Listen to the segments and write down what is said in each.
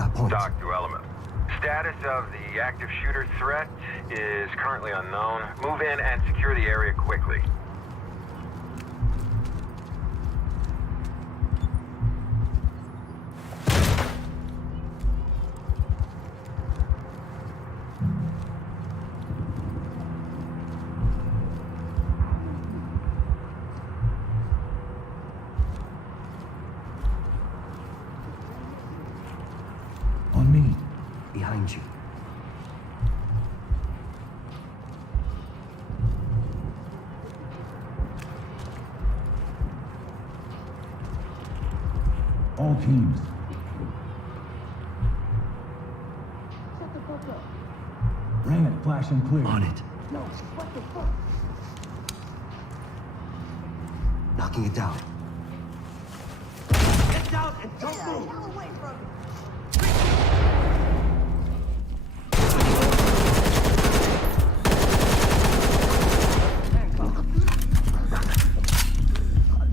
got points. Doc to Element. Status of the active shooter threat is currently unknown. Move in and secure the area quickly. On me. Behind you. All teams. Shut the fuck up. Bring it, flash and clear. On it. No, what the fuck? Knocking it down. Get down and don't move. Hell away from me.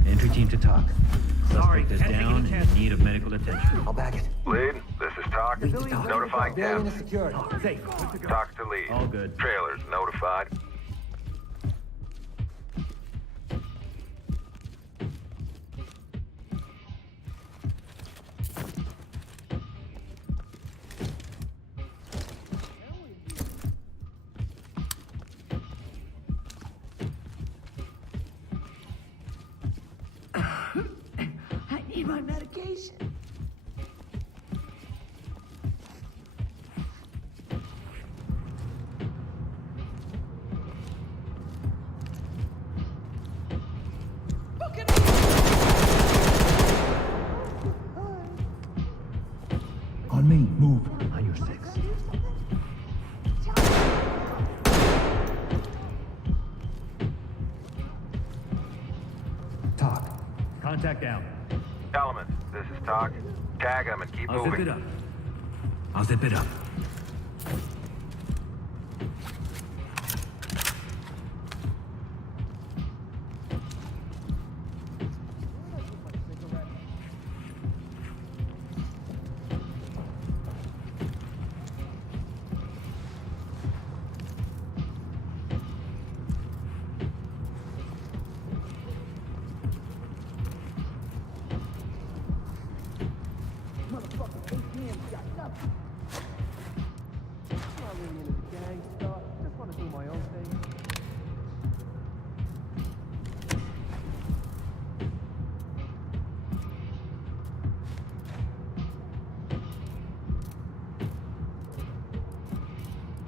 Entry team to talk. Suspect is down and in need of medical attention. I'll back it. Lead, this is Talk. Lead to Talk. Notifying Alien Dev. is secured. Safe. Talk to Lead. All good. Trailers notified. I need my medication. On me. Move. On your six. Talk. Contact down. Element, this is Talk. Tag him and keep I'll zip moving. it up. I'll zip it up. Motherfucking ATM's got nothing. I'm not really into the gang stuff. Just want to do my own thing.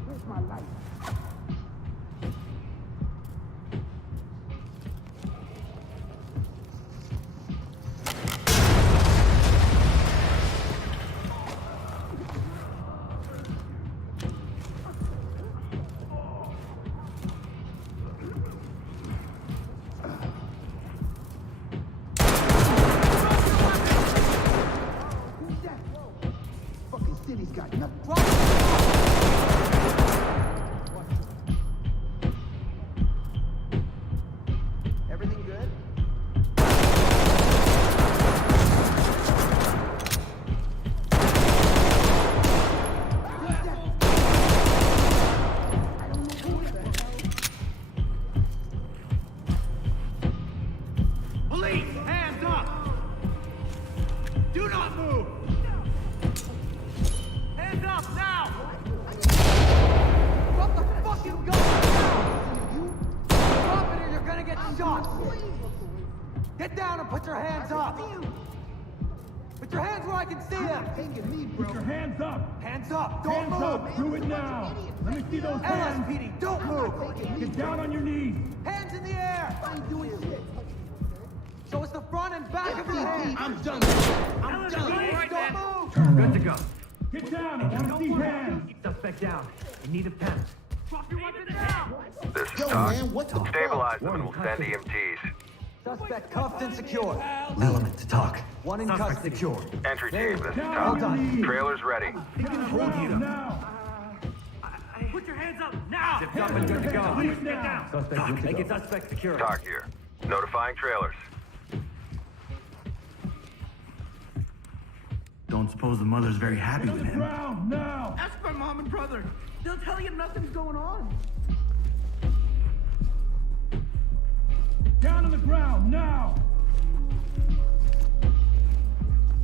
Where's my light? Who's that? Fucking city's got nothing. Everything good? Who's that? I don't know who the hell. Police, hands up! Do not move! Hands up now! Drop the fucking gun now! Drop it or you're gonna get shot! Get down and put your hands up! Put your hands where I can see them! Put your hands up. Hands up! Don't Hands move! up. Do it now. Let me see those hands. LSPD, don't move! Get down on your knees. Hands in the air! I ain't doing shit! Show us the front and back of your hands! I'm done. I'm done. Right Don't now. move! Turn Good around. to go. Get down. I want to see hands. Keep suspect down. In need of pen. Drop your weapon now! This is Talk. what the Stabilize them and we'll send EMTs. Suspect cuffed and secured. Element to talk. One in Suspect custody. secured. Entry team, this is Down Talk. on your knees. Trailers ready. Hold you. Now. Put your hands up now! Zipped up and good to go. Please Get now. down. Suspect Make it suspect secure. Talk here. Notifying trailers. Don't don't suppose the mother's very happy Get on with the him. ground, now! Ask my mom and brother. They'll tell you nothing's going on. Down on the ground, now!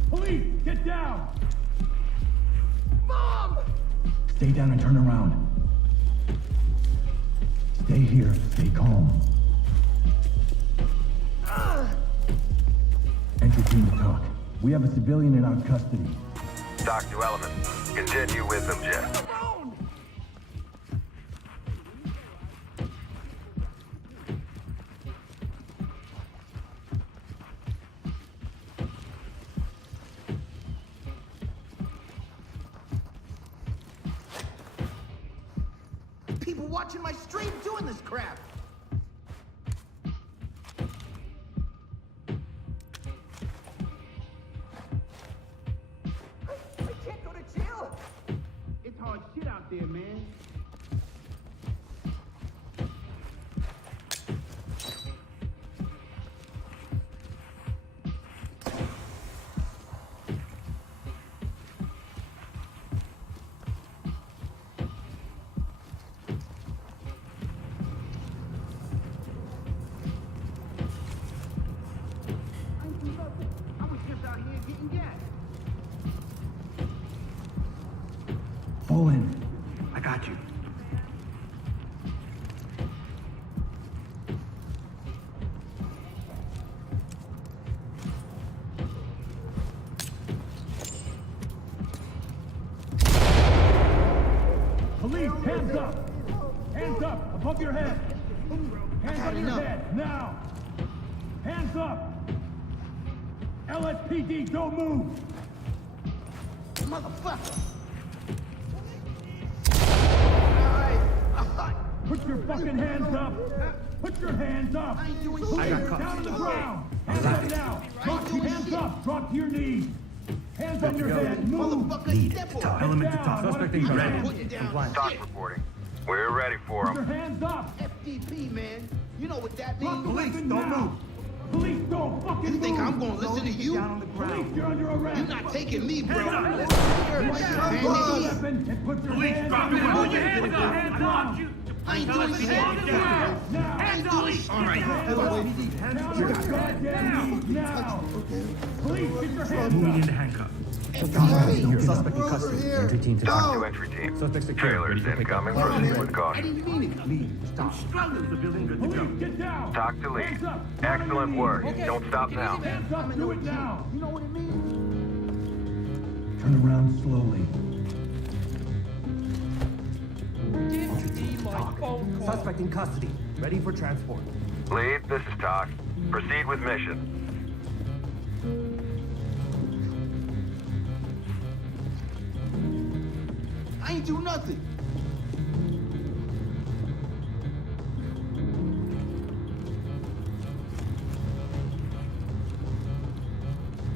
Police, get down! Mom! Stay down and turn around. Stay here, stay calm. Entry team to talk. We have a civilian in our custody. Talk to Element. Continue with object. People watching my stream doing this crap. I can't go to jail. It's hard shit out there, man. I was just out here getting gas. Fall in. I got you. Police, hands up! Hands up, above your head! Hands on your head, now! Hands up! LSPD, don't move! Motherfucker! Put your fucking hands up! Put your hands up! I ain't doing I shit. got Down on cuffs. the ground! Hands up now! Drop your hands up! Drop to your knees! Hands on your head, move! Motherfucker, Lead step to on. talk. Element to down. talk. Wanna Suspect see in your custody. hands? Putting down Compliant. Talk shit. reporting. We're ready for Put your him. hands up! FDP, man. You know what that Drop the means? weapon now! Police, don't fucking You think move! I'm gonna listen to you? Police, you're under arrest! You're not taking me, bro. Drop Man, the weapon and put your hands up! Put your hands up! Hands up! I ain't doing shit. Now! I ain't doing shit. All right. Down on your goddamn knees now! Police, get your hands Moving up! into handcuffs. Suspect in custody. Entry team to Talk talk. to entry team. Suspect secured. Ready Trailers for pickup. incoming. Proceed with I caution. didn't mean it. I'm struggling. Civilian good to go. Police, get down! Talk to lead. Hands up! Down on your Excellent knees. work. Don't stop now. Hands up, do it now! You know what it means? Turn around slowly. Suspect in custody. Ready for transport. Lead, this is Talk. Proceed with mission. I ain't do nothing.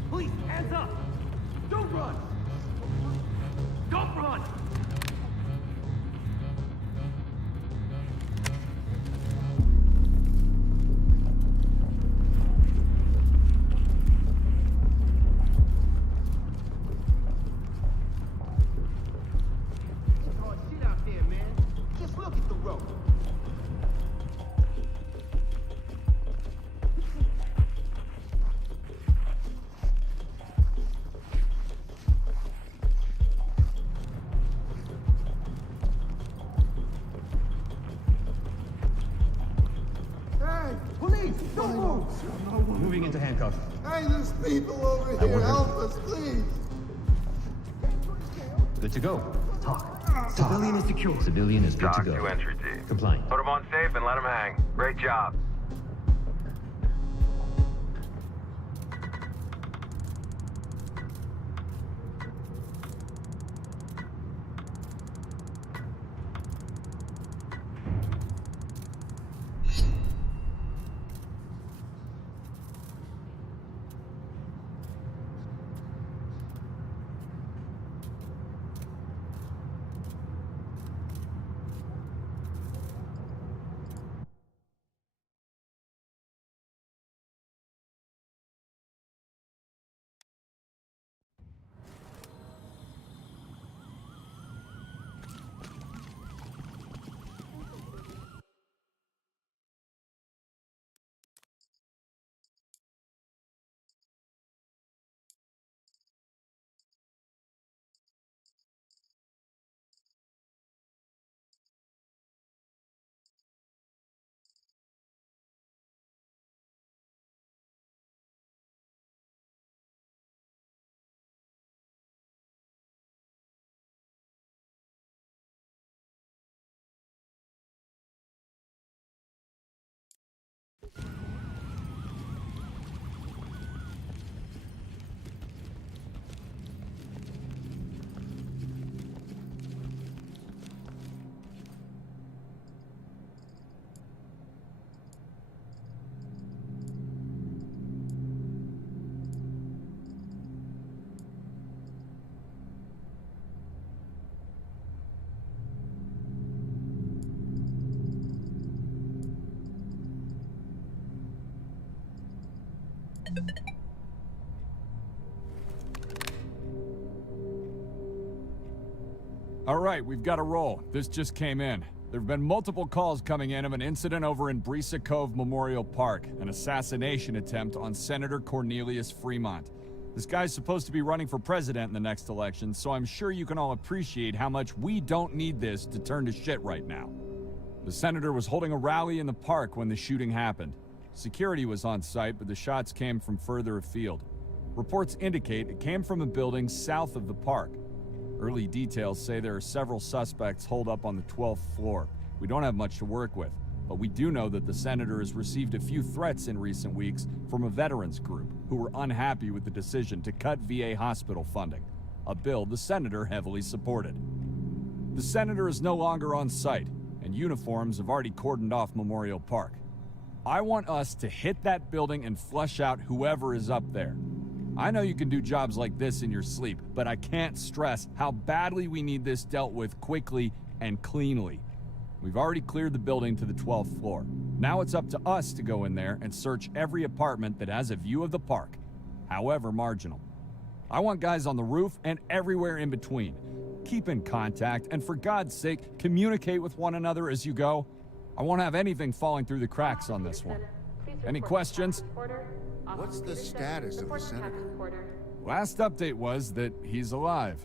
Police, hands up! Don't run! Don't run! It's hard shit out there, man. Just look at the road. Hey, police, don't move! Moving into handcuffs. Hey, there's people over here. Help us, please. Good to go. Talk. Civilian is secure. Civilian is good Talk to to go. entry team. Compliant. Put him on safe and let him hang. Great job. All right, we've got a roll. This just came in. There have been multiple calls coming in of an incident over in Brisa Cove Memorial Park, an assassination attempt on Senator Cornelius Fremont. This guy's supposed to be running for president in the next election, so I'm sure you can all appreciate how much we don't need this to turn to shit right now. The senator was holding a rally in the park when the shooting happened. Security was on site, but the shots came from further afield. Reports indicate it came from a building south of the park. Early details say there are several suspects holed up on the 12th floor. We don't have much to work with, but we do know that the senator has received a few threats in recent weeks from a veterans group who were unhappy with the decision to cut VA hospital funding, a bill the senator heavily supported. The senator is no longer on site, and uniforms have already cordoned off Memorial Park. I want us to hit that building and flush out whoever is up there. I know you can do jobs like this in your sleep, but I can't stress how badly we need this dealt with quickly and cleanly. We've already cleared the building to the 12th floor. Now it's up to us to go in there and search every apartment that has a view of the park, however marginal. I want guys on the roof and everywhere in between. Keep in contact, and for God's sake, communicate with one another as you go. I won't have anything falling through the cracks on this one. Any questions? What's the status of the senator? Last update was that he's alive,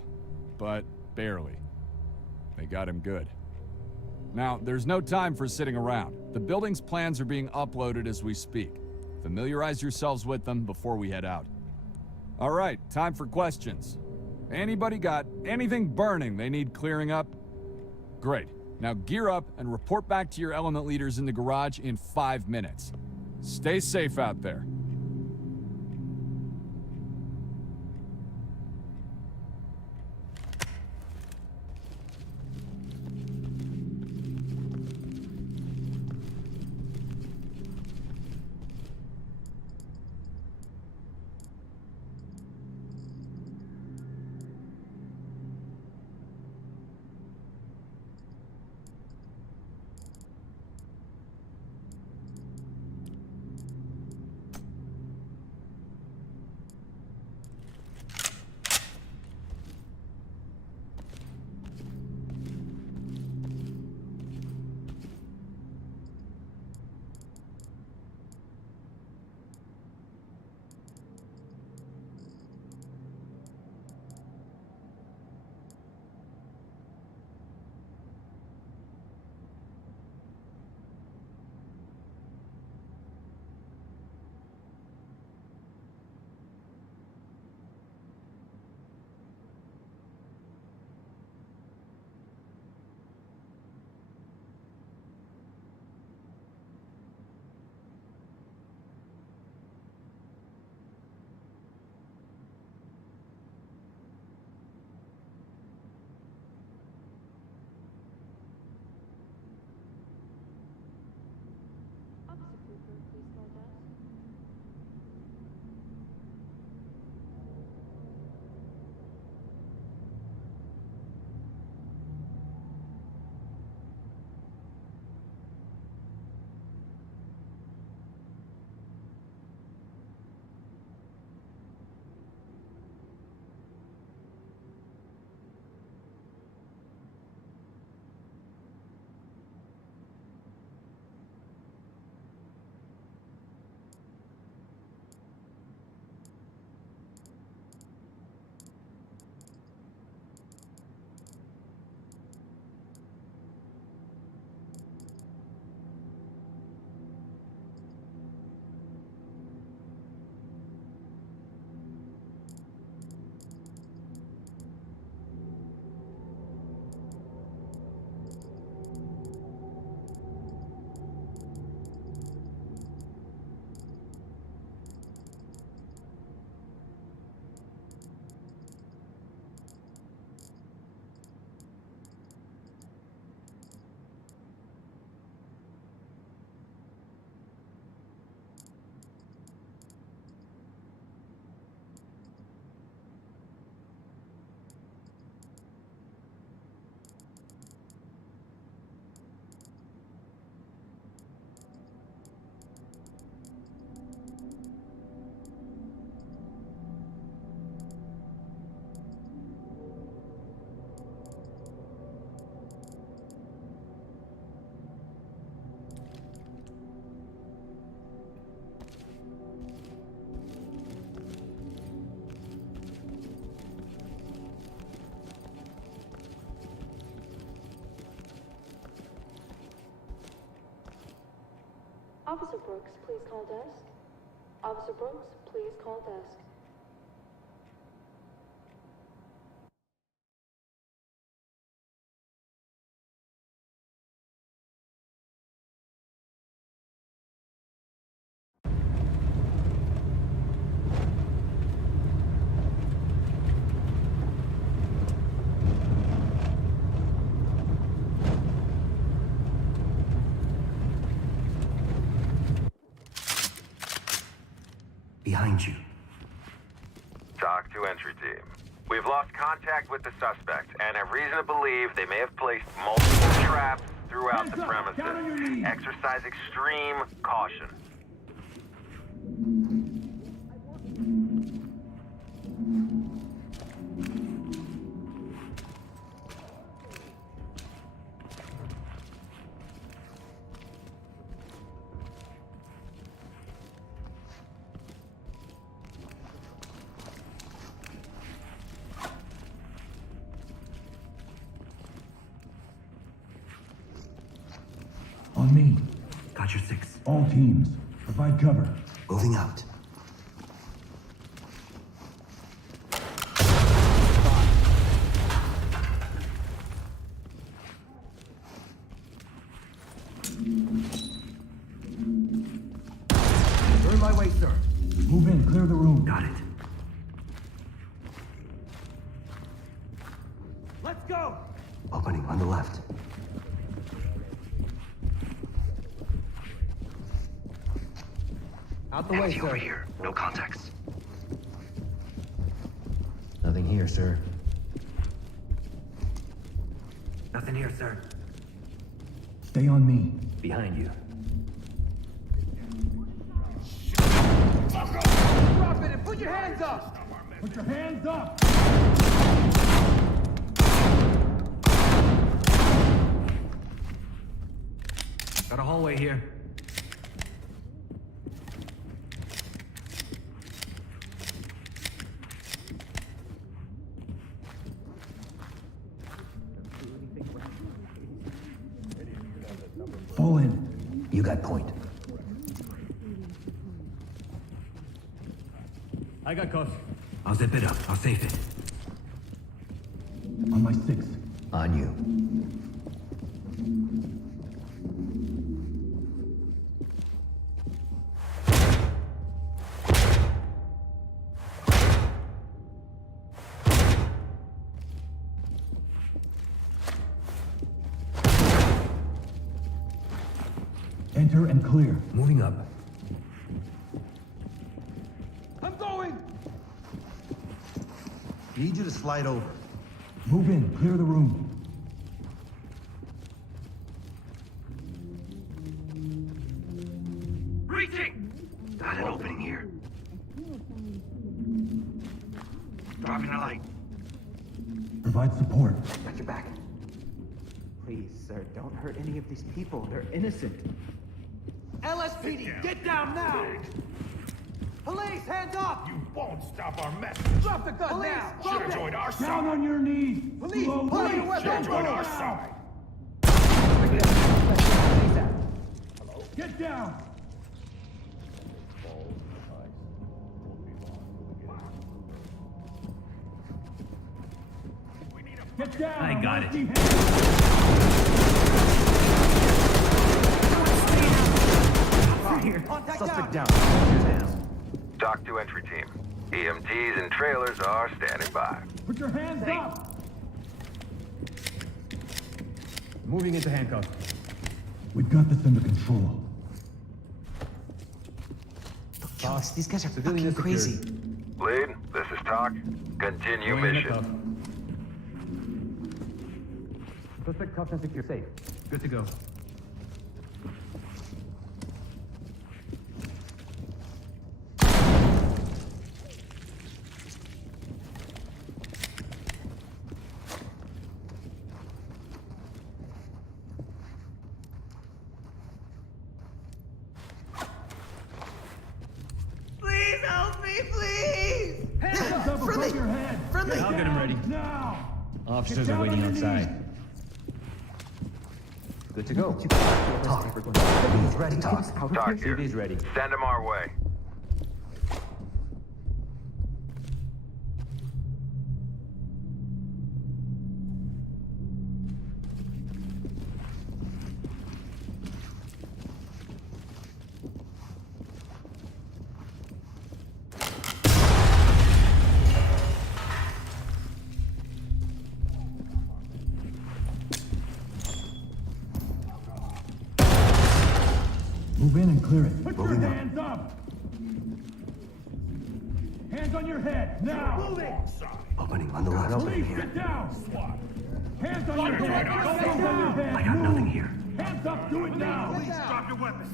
but barely. They got him good. Now, there's no time for sitting around. The building's plans are being uploaded as we speak. Familiarize yourselves with them before we head out. All right, time for questions. Anybody got anything burning they need clearing up? Great. Now gear up and report back to your element leaders in the garage in 5 minutes. Stay safe out there. Officer Brooks, please call desk. Officer Brooks, please call desk. Behind you. Talk to entry team. We've lost contact with the suspect and have reason to believe they may have placed multiple traps throughout the Hands up! Down on your premises. knees! Exercise extreme caution. On me. Got your 6. All teams, provide cover. Moving out. You're in my way, sir. Move in, clear the room. Got it. Let's go! Opening on the left. Out the way, Empty sir. over here. No contacts. Nothing here, sir. Nothing here, sir. Stay on me. Behind you. Drop it and put your hands up! Put your hands up! Got a hallway here. Fall in. You got point. I got cuffs. I'll zip it up. I'll safe it. On my 6. On you. Enter and clear. Moving up. I'm going! Need you to slide over. Move in, clear the room. Reaching! Got an opening here. Dropping a light. Provide support. Got your back. Please, sir, don't hurt any of these people. They're innocent. LSPD, get down now! Police, hands up! You won't stop our mess. Drop the gun now! Drop it! our side. Down on your knees. Police, Slowly. pull your weapon! Should've joined our side. Get down. Get down. I got it. Rusty hands. Contact Suspect down! down. Here's hands. Talk to entry team. EMTs and trailers are standing by. Put your hands up. Moving into handcuffs. We've got this under control. Boss, these guys are Civilian fucking crazy. Lead, this is Talk. Continue Going in a mission. cuff. Suspect cuffed and secure. Safe. Good to go. Please help me, please! Hands up above your head. Friendly! I'll get him ready. Now. Officers Get are down waiting on your outside. knees. Good to go. Talk. CV's ready, Talk. Talk here. CV's ready. Send them our way. Move in and clear it. Put your hands up! Hands on your head, now! Moving! Opening on the left. Police, get down! Hands on your head! Hands on your head! I got nothing here. Hands up, do it now! Drop your weapon.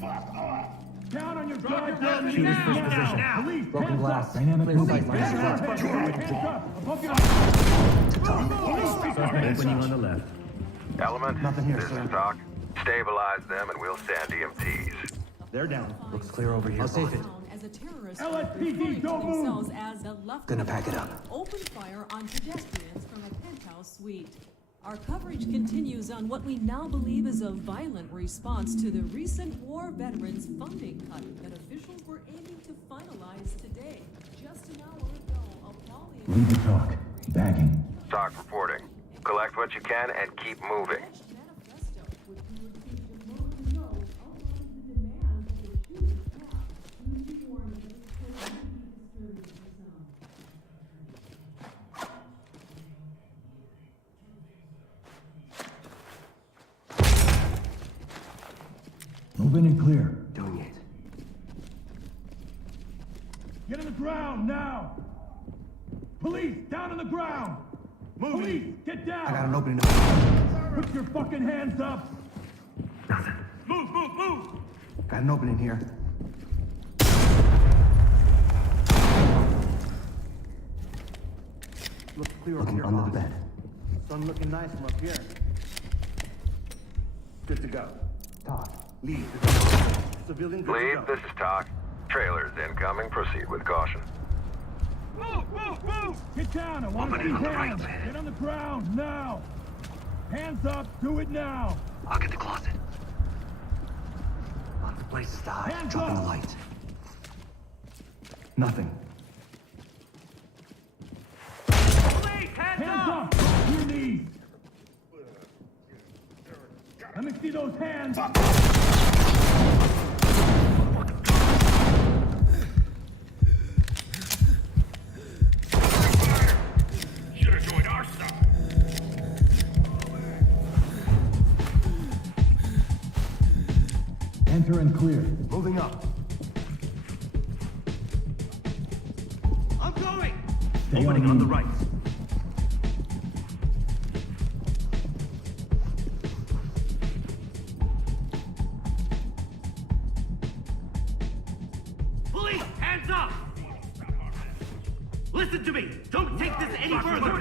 Down on your goddamn Shooters knees first now! position. Police, Broken hands glass. up! Dynamic clear sight line. Hands up! Above your head! Suspect opening on the left. Element, Nothing here, this sir. is Talk. Stabilize them and we'll send EMTs. They're down. Looks clear over here. I'll safe it. As a terrorist LSPD, referring to don't move. themselves as the left Gonna pack it up. opened fire on pedestrians from a penthouse suite. Our coverage continues on what we now believe is a violent response to the recent war veterans funding cut that officials were aiming to finalize today. Just an hour ago, a poly- Leave the talk. Bagging. Talk reporting. Collect what you can and keep moving. manifesto, which we received a moment ago, outlines the demands that the shooters have to reform this disturbing zone. Move in and clear. Doing it. Get on the ground, now! Police, down on the ground! Police, get down! I got an opening. Got Put your fucking hands up! nothing. Move! Got an opening here. Look clear Looking here, under the boss. bed. Sun looking nice from up here. Good to go. Talk. Lead. Civilian good Lead, to go. this is Talk. Trailers incoming. Proceed with caution. Get down, I want to see Opening on the right, hands! man. Get on the ground, now! Hands up, do it now! I'll get the closet. Want the place to die. Hands Dropping the up. light. Nothing. Hands up! To your knees! Let me see those hands! Should have joined our side. Enter and clear. Moving up. I'm going. Stay Opening on the right. Police, hands up! Listen to me. Don't take this any further.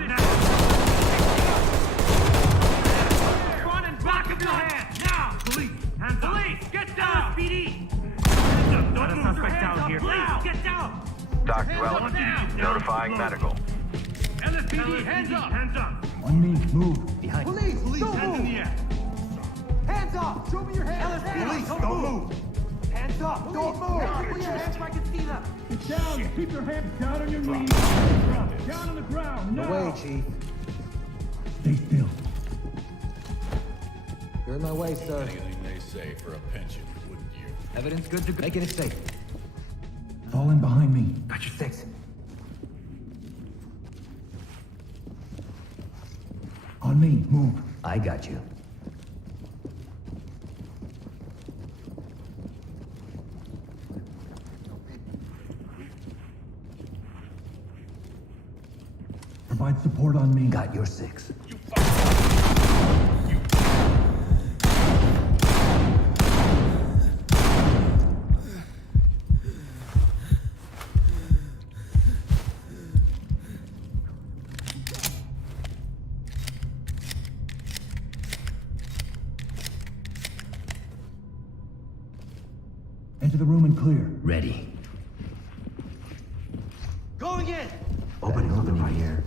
Front and back of your hands now. Police, hands up. Police, get down. SPD. Hands up. Don't move your hands up. Police, get down. Talk to Element. Notifying medical. LSPD, hands up. Hands up. On me, move. Behind. Police, don't Hands in move! the air. Hands up! Show me your hands! Police, don't move! Hands up! Don't move! Put your hands where I can see them! Get down! Keep your hands down on your knees! Down on the ground, now! Chief. Stay still. You're in my way, sir. Anything they say for a pension, wouldn't you? Evidence good to go. Making it safe. Fall in behind me. Got your six. On me, move. I got you. Provide support on me. Got your six. Enter the room and clear. Ready. Going in! Opening right here.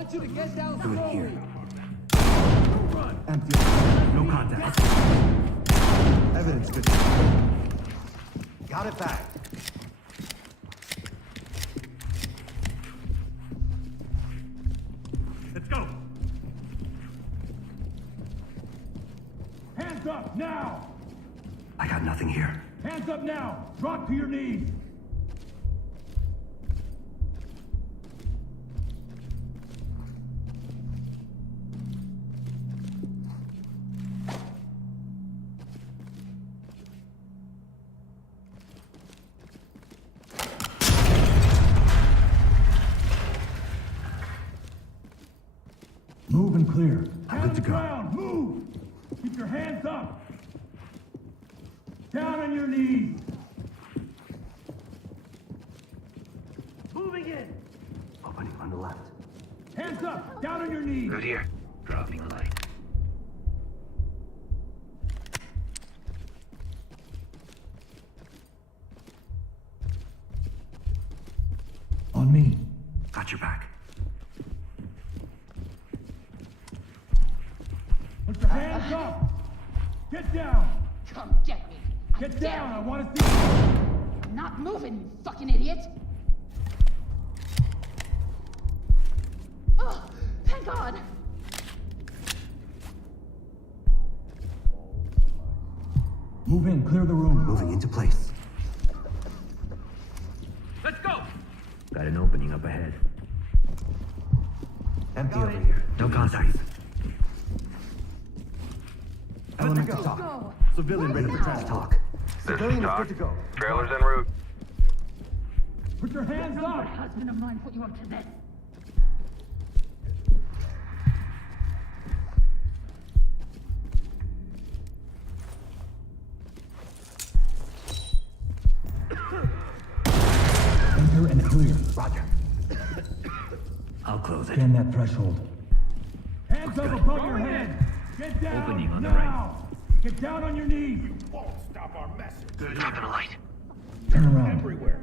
want you to get down Do it slowly. here. Empty. No contact. Evidence good. Got it back. Let's go. Hands up now! I got nothing here. Hands up now! Drop to your knees! Move and clear. I'm good to go. Down, move! Keep your hands up! Down on your knees! Moving in. Opening on the left. Hands up! Down on your knees! Good here. Dropping light. On me. Got your back. Put your hands up! Get down! Come get me. Get down! I want to see you! I'm not moving, you fucking idiot. Oh, thank God. Move in, clear the room. Moving into place. Let's go. Got an opening up ahead. Empty over here. No contact. Element to talk. Go. Civilian ready for trash talk. This is Civilian is Doc. good to go. Trailers en route. Put your hands My up! husband of mine put you up to this. Enter and clear. Roger. I'll close it. Scan that threshold. Hands up above your head! Get down! Opening on the now! Get down on your knees! Won't stop our message. Dropping a light. Turn around. Everywhere.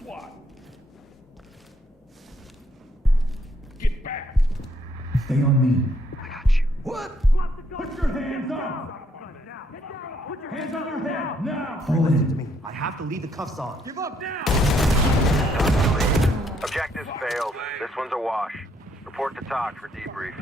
SWAT. Get back. Stay on me. I got you. Put your hands up! Hands on your head, now! Fall in. me. I have to leave the cuffs on. Give up now. Objectives failed. This one's a wash. Report to TOC for debrief.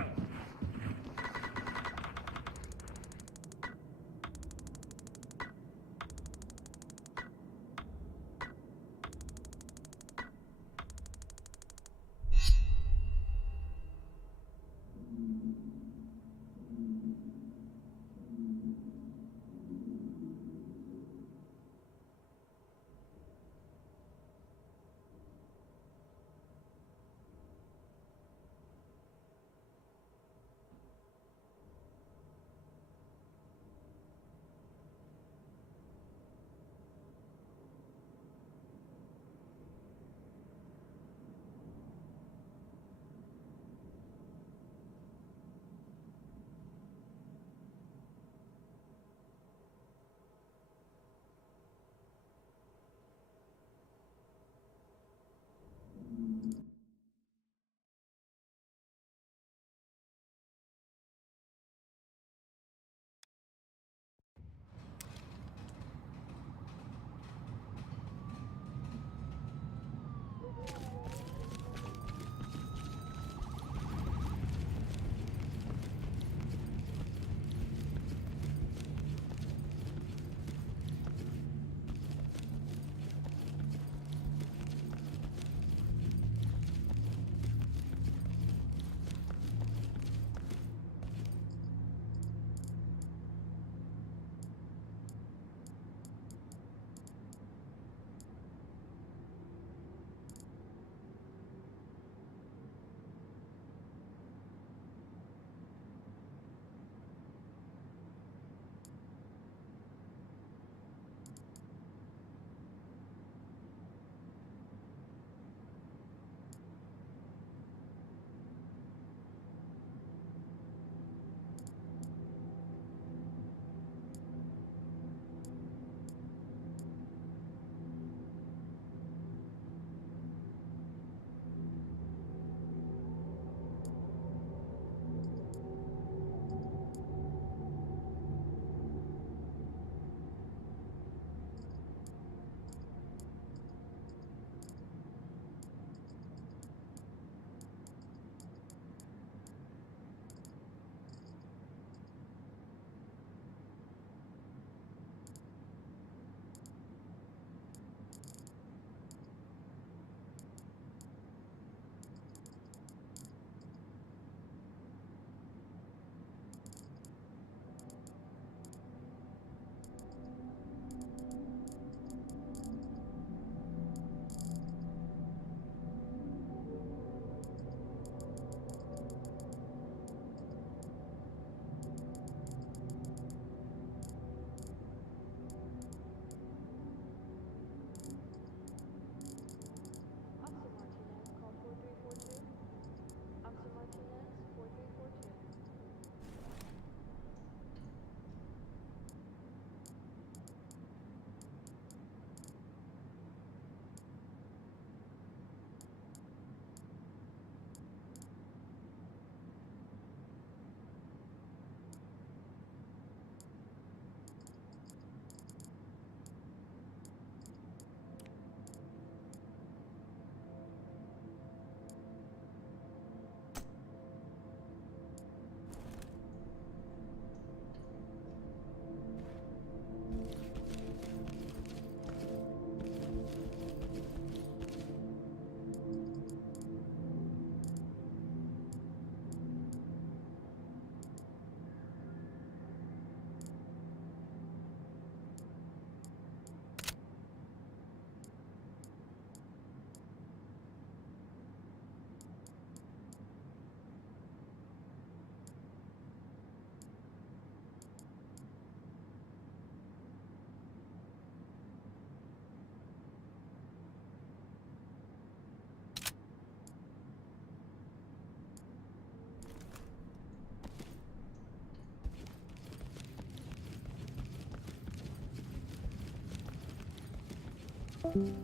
You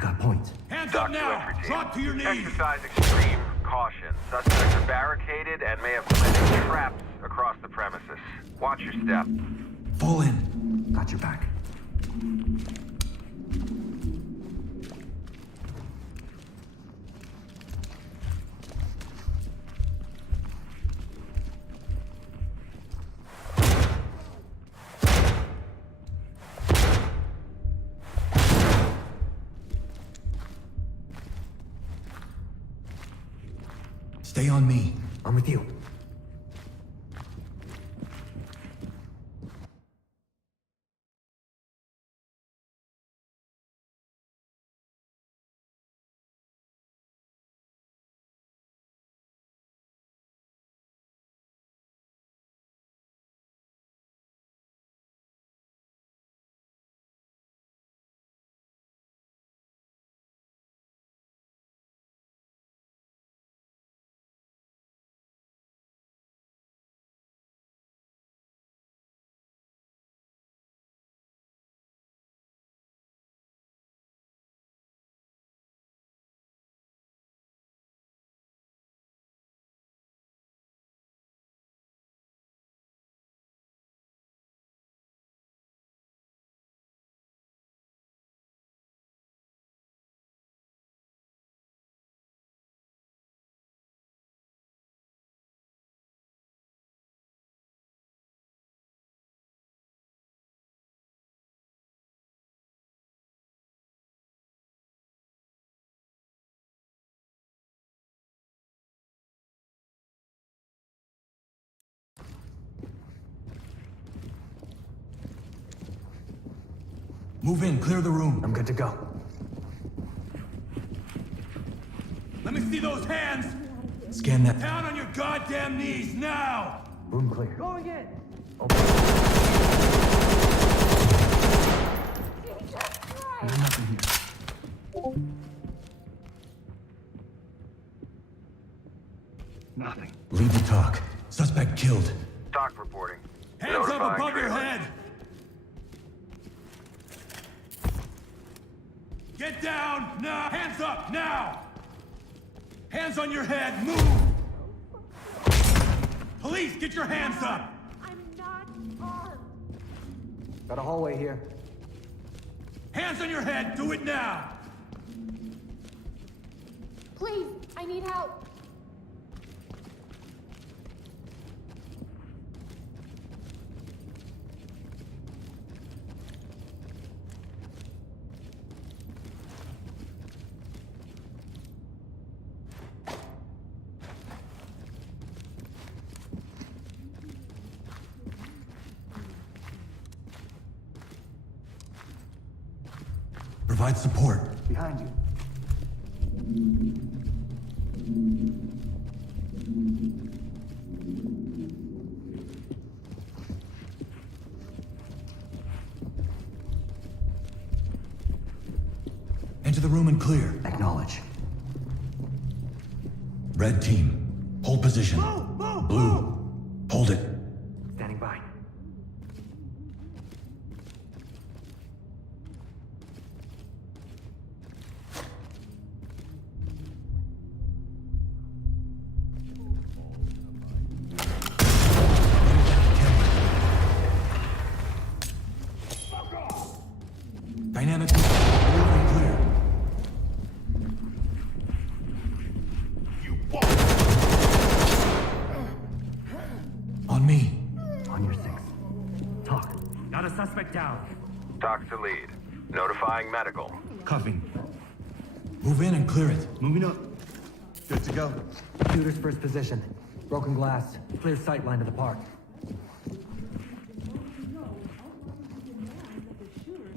got points. Hands Doc up 2 now! entry team. Drop to your knees! Exercise extreme caution. Suspects are barricaded and may have planted traps across the premises. Watch your step. Fall in. Got your back. Stay on me. I'm with you. Move in, clear the room. I'm good to go. Let me see those hands! Scan that. Down on your goddamn knees, now! Room clear. Going in! There's nothing here. Nothing. Leave the talk. Suspect killed. Doc reporting. Hands up Notifying above your trailer. head! Get down, now! Hands up, now! Hands on your head, move! Police, get your hands up! I'm not armed. Got a hallway here. Hands on your head, do it now! Please, I need help. Provide support. Behind you. Enter the room and clear. Acknowledge. Red team, hold position. Blue, hold it. Standing by. Dynamic blue and clear. You won't! On me. On your six. Talk. Got a suspect down. Doc to lead. Notifying medical. Cuffing. Move in and clear it. Moving up. Good to go. Shooter's first position. Broken glass. Clear sight line to the park.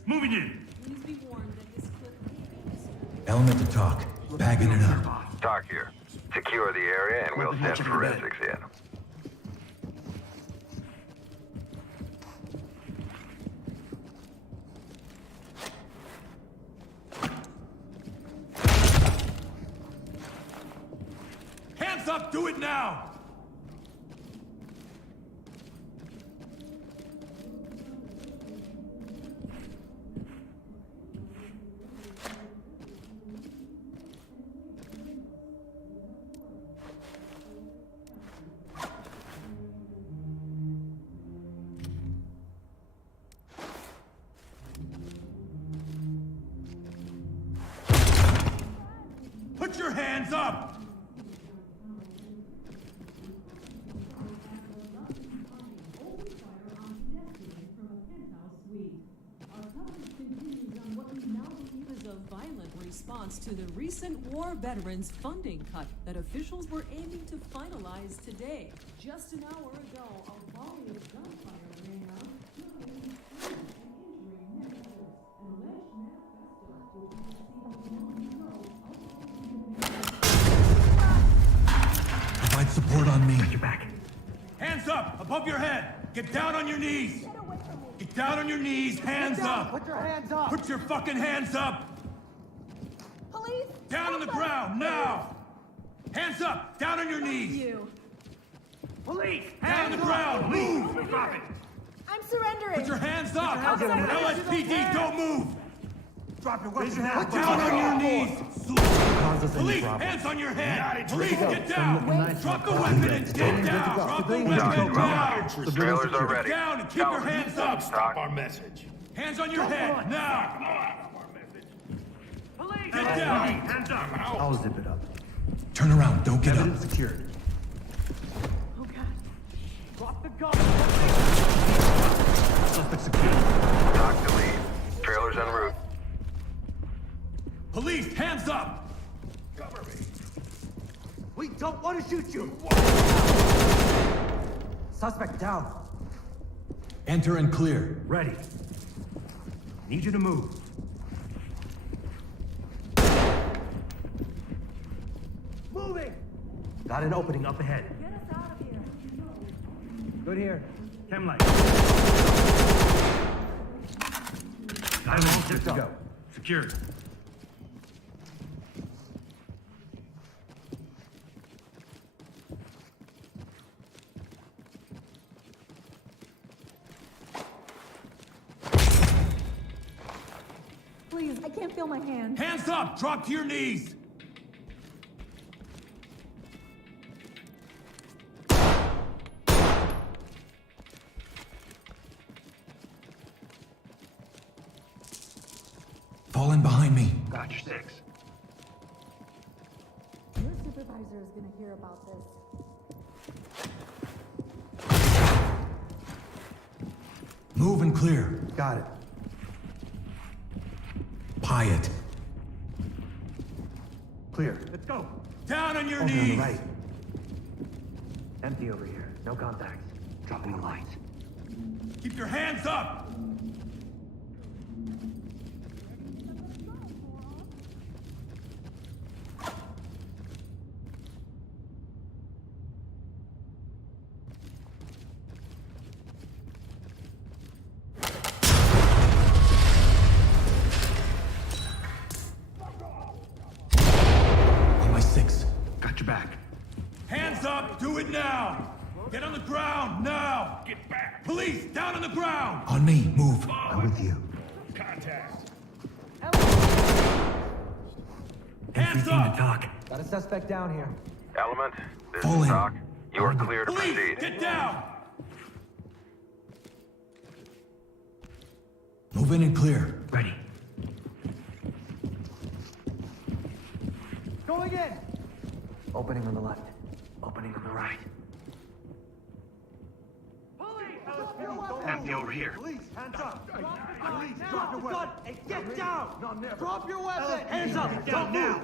Moving in. Please be warned that this clip may be disturbing. Element to talk. Bagging it up. Talk here. Secure the area and we'll send forensics in. Hands up! Do it now! Put your hands up! Response to the recent war veterans funding cut that officials were aiming to finalize today. Just an hour ago, a volley of gunfire rang out, killing and injuring many others. An alleged manifesto Provide support on me. You're back. Hands up! Above your head! Get down on your knees! Get down on your knees! Hands up! Put your hands up! Put your fucking hands up! Police! Down on the ground, now! Hands up! Down on your knees! You. Police! Down on the ground! Move! Drop it! I'm surrendering! Put your hands up! hands up. LSPD, don't move! Drop your weapon now! Down on your knees! Police, hands on your head! Police, get down! Drop the weapon and get down! Drop the weapon down! Trailers are ready. Down and keep your hands up! Stop our message. Hands on your head, now! Police! Get down! Hands up! I'll zip it up. Turn around. Don't get up. Secured. Oh God. Drop the gun! Suspect secured. Talk to lead. Trailers en route. Police, hands up! Cover me. We don't want to shoot you! Suspect down. Enter and clear. Ready. Need you to move. Moving! Got an opening up ahead. Get us out of here. Good here. Chem light. Got it all zipped up. Secured. Please, I can't feel my hands. Hands up! Drop to your knees! Fall in behind me. Got your six. Your supervisor is gonna hear about this. Move and clear. Got it. Pie it. Clear. Let's go. Down on your Open on the knees! right. Empty over here. No contacts. Dropping the lights. Keep your hands up! On my six. Got your back. Hands up! Do it now! Get on the ground, now! Get back. Police, down on the ground! On me. Move. I'm with you. Contact. Hands Team to up! talk. Got a suspect down here. Element, this Fall is in. Doc. You are clear to Police, proceed. get down! Move in and clear. Ready. Going in! Opening on the left. Opening on the right. Police! Empty over here. Police, hands up! Police, drop your weapon! Hey, get down! Drop your weapon! Hands up! Down now!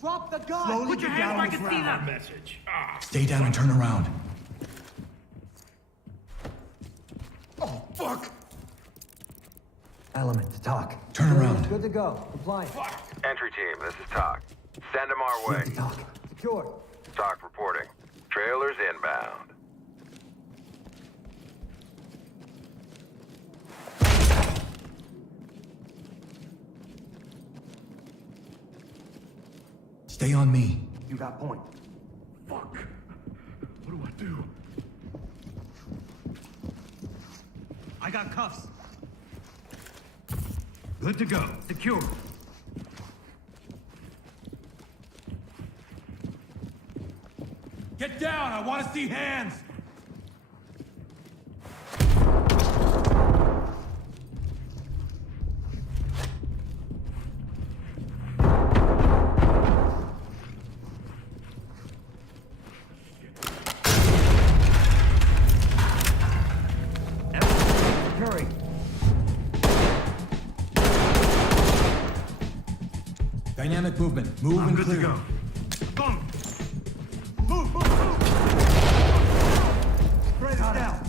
Drop the gun! Slowly Put your get hands down where I on the can see ground. them! Message. Stay down and turn around. Oh, fuck! Element, talk. Turn around. Good to go. Compliant. Entry team, this is Talk. Send them our way. Talk. Secure. Talk reporting. Trailers inbound. Stay on me. You got point. Fuck. What do I do? I got cuffs. Good to go. Secure. Get down! I want to see hands! Hurry. Dynamic movement. Move I'm and good clear. to go. Boom! Spread it down.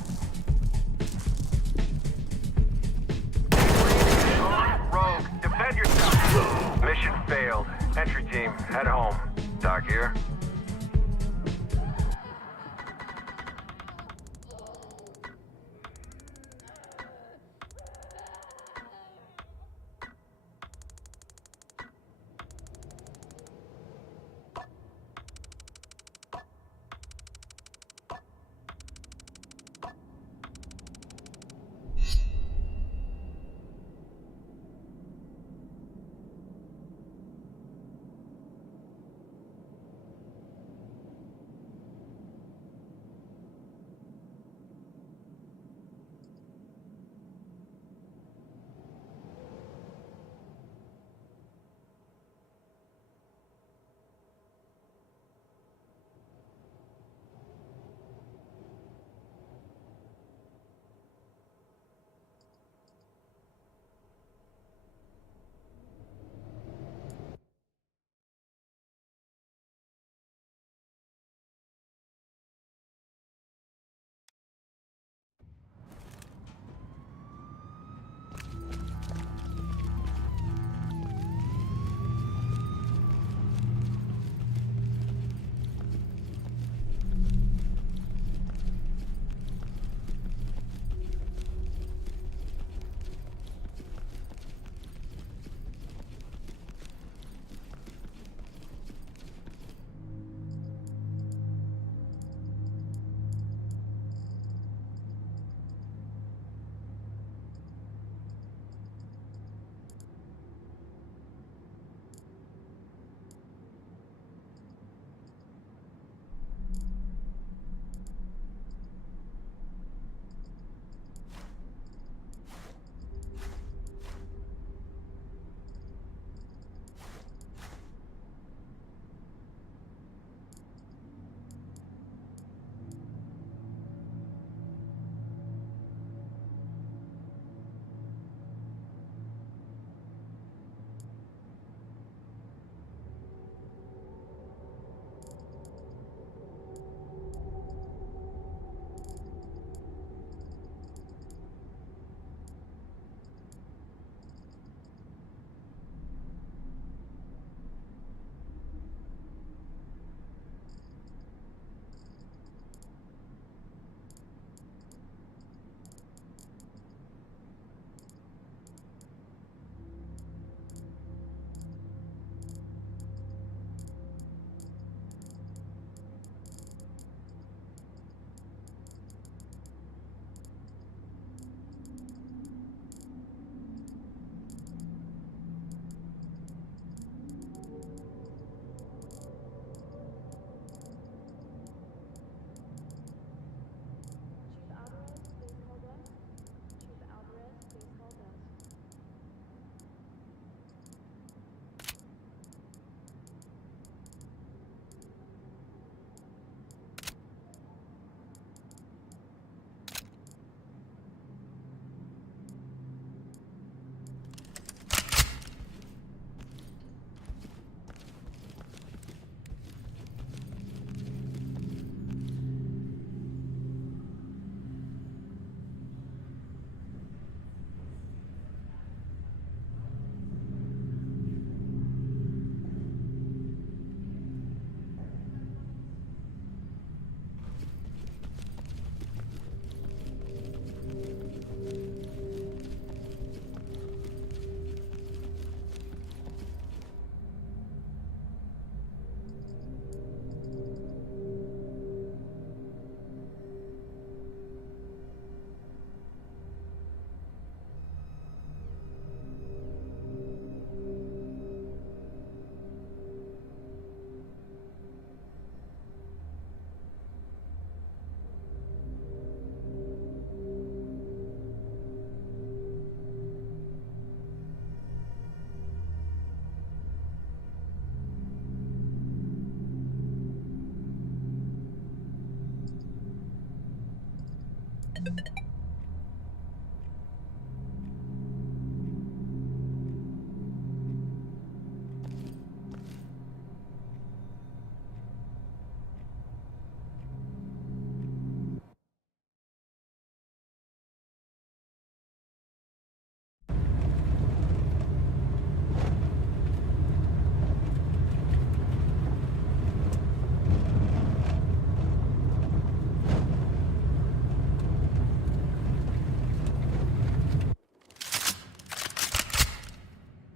Rogue, defend yourself. Mission failed. Entry team, head home. Talk here.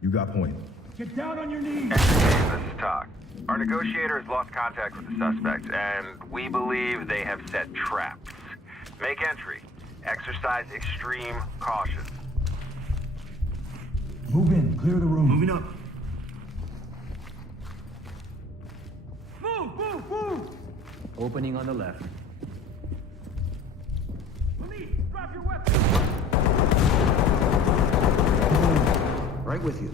You got point. Get down on your knees! This is Talk. Our negotiator has lost contact with the suspect, and we believe they have set traps. Make entry. Exercise extreme caution. Move in. Clear the room. Moving up. Move! Move! Move! Opening on the left. Police, drop your weapon! Right with you.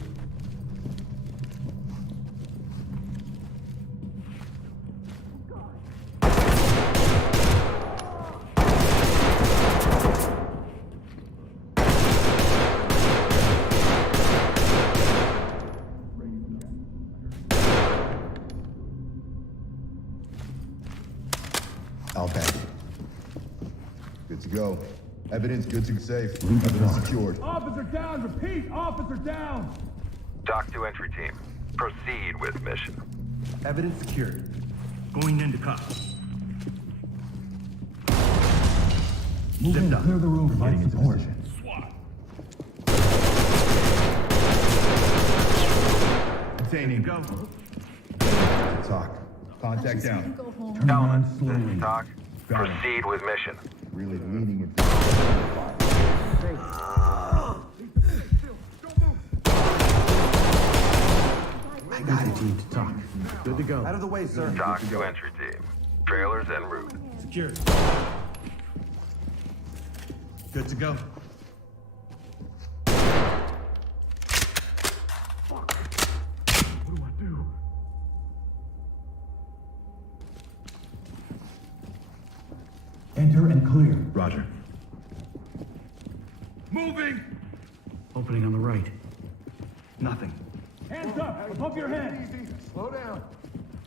I'll back it. Good to go. Evidence good to safe. Evidence secured. Officer down! Repeat! Officer down! Dock to entry team. Proceed with mission. Evidence secured. Going into cuffs. Move in. Clear the room. Providing into position. Containing. Go. Talk. Contact down. Go home. Turn around This slowly. is Talk. Got it. Proceed with mission. Really leaning into. I got it. Team to talk. Good to go. Out of the way, sir. Dock to entry team. Trailers en route. Secured. Good to go. What do I do? Enter and clear. Roger. Moving! Opening on the right. Nothing. Hands up! Above your head! Easy. Slow down.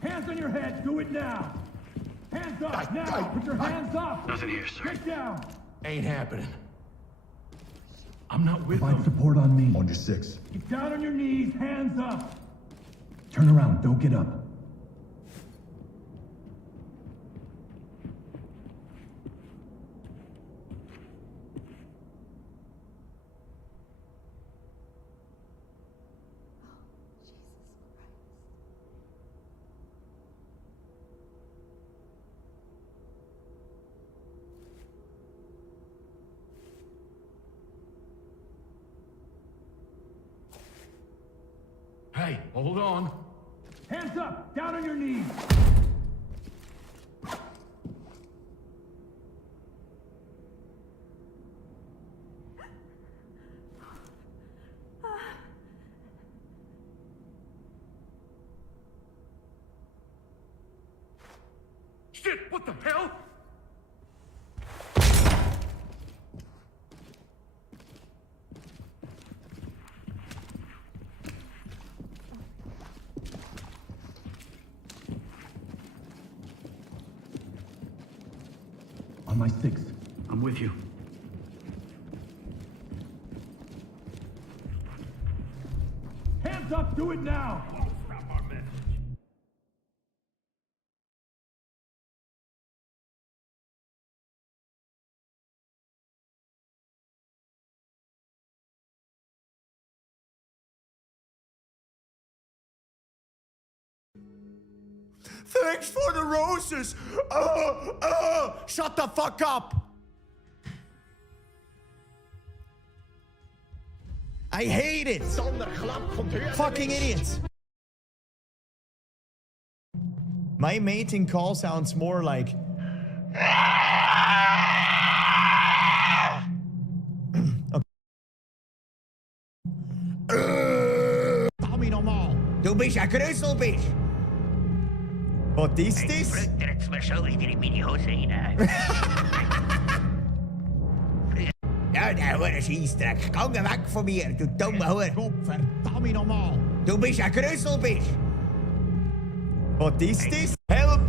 Hands on your head! Do it now! Hands up! Now! Put your hands up! Nothing here, sir. Get down! Ain't happening. I'm not with Provide them. support on me. On your six. Get down on your knees! Hands up! Turn around. Don't get up. Hey, hold on. Hands up! Down on your knees! Shit! What the hell? On my six. I'm with you. Hands up! Do it now! Thanks for the roses! Shut the fuck up! I hate it! Fucking idiots! My mating call sounds more like... Tommy normal. Du bist ein Grüsselbisch. What is this? Ja, der hoor Scheissdreck. Geh weg von mir, du dumme Hure. Verdammt nochmal! Du bist ein Grüsselbisch. Was ist das? Help!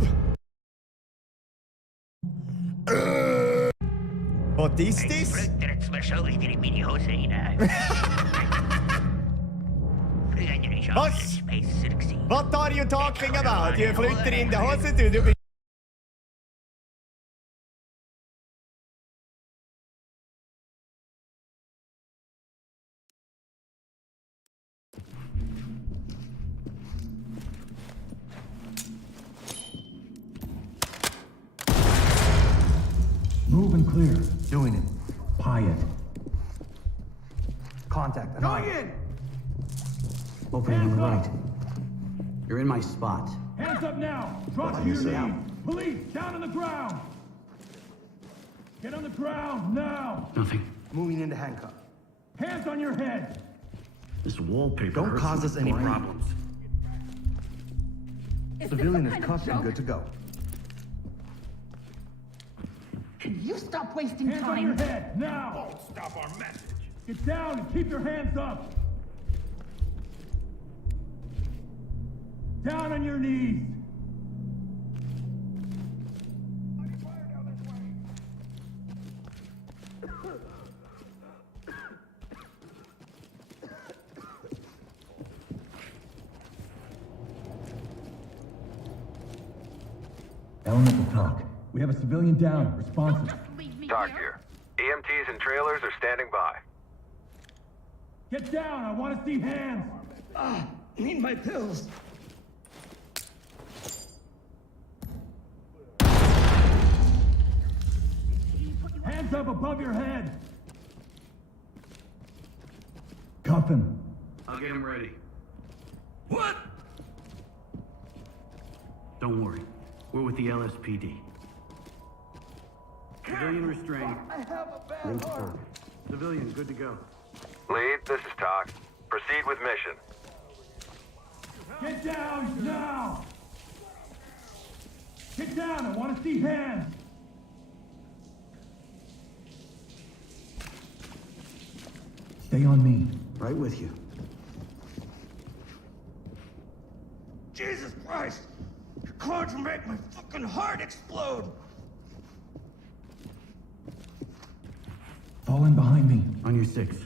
Was ist das? Flüchtert mir schon wieder in meine Hose hinein. Früher ist Was? alles besser gewesen. What are you talking about? Die Flütter in der Hose, du bist... Move and clear. Doing it. Pie it. Contact. Going in! Opening on the right. You're in my spot. Hands up now! Drop to your knees! Police, down on the ground! Get on the ground, now! Nothing. Moving into handcuff. Hands on your head! This wallpaper Don't cause us any problems. Civilian is cuffed and good to go. Can you stop wasting Hands on your time? head, now! Don't stop our message. Get down and keep your hands up! Down on your knees! Elemental talk. We have a civilian down, responsive. Leave me Talk here. here. EMTs and trailers are standing by. Get down, I want to see hands! Need my pills. Hands up above your head! Cuff him. I'll get him ready. What? Don't worry. We're with the LSPD. Civilian restrained. I have a bad Link forward. Civilian, good to go. Lead, this is Talk. Proceed with mission. Get down now! Get down, I want to see hands! Stay on me. Right with you. Jesus Christ! Your cards will make my fucking heart explode! Fall in behind me. On your six.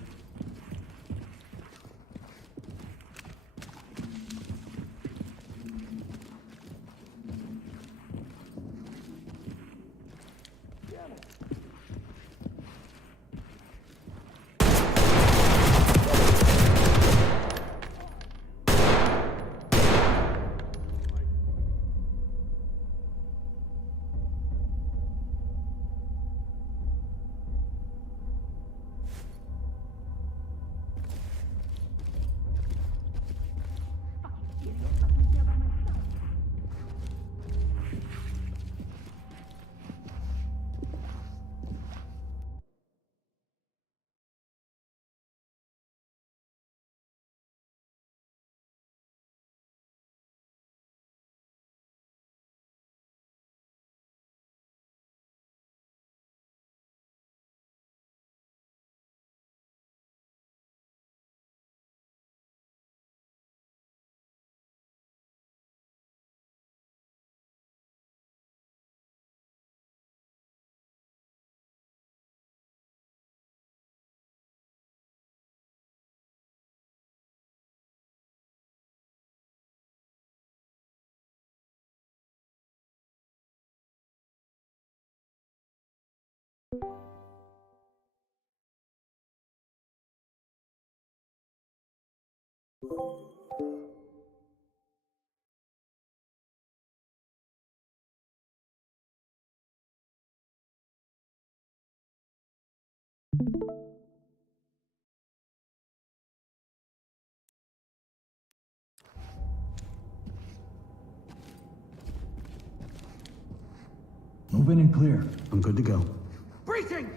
Move in and clear. I'm good to go. Breaching!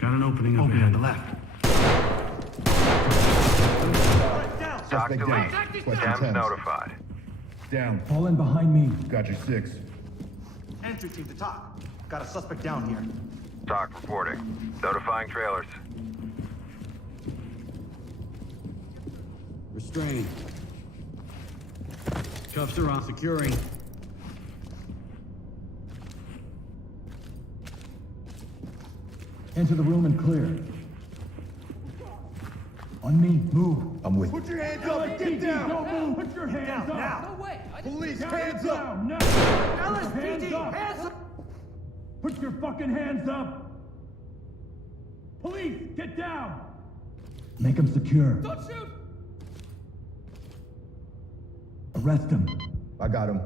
Got an opening up Opening ahead. on the left. Talk to down. lead. Question Temps 10. notified. Down. Fall in behind me. Got your six. Entry team to talk. Got a suspect down here. Doc reporting. Notifying trailers. Restrained. Cuffs are on. Securing. Enter the room and clear. On me, move. I'm with Put your hands up and get down! Don't move! Put your hands up! No way! Police, hands up! Now! LSPD, hands up! Put your fucking hands up! Police, get down! Make them secure. Don't shoot! Arrest him. I got him.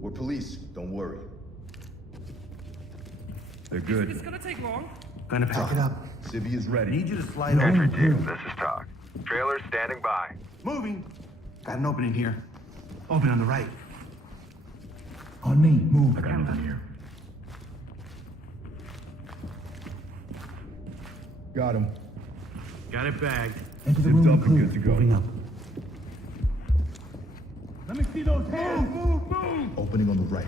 We're police, don't worry. They're good. It's gonna take long. Gonna pack it up. Civvy is ready. Need you to slide Entry over. team, this is Doc. Trailers standing by. Moving. Got an opening here. Open on the right. On me, move. I got an opening here. Got him. Got it bagged. Enter the room and clear. Good to go. Moving up. Let me see those hands! Move! Opening on the right.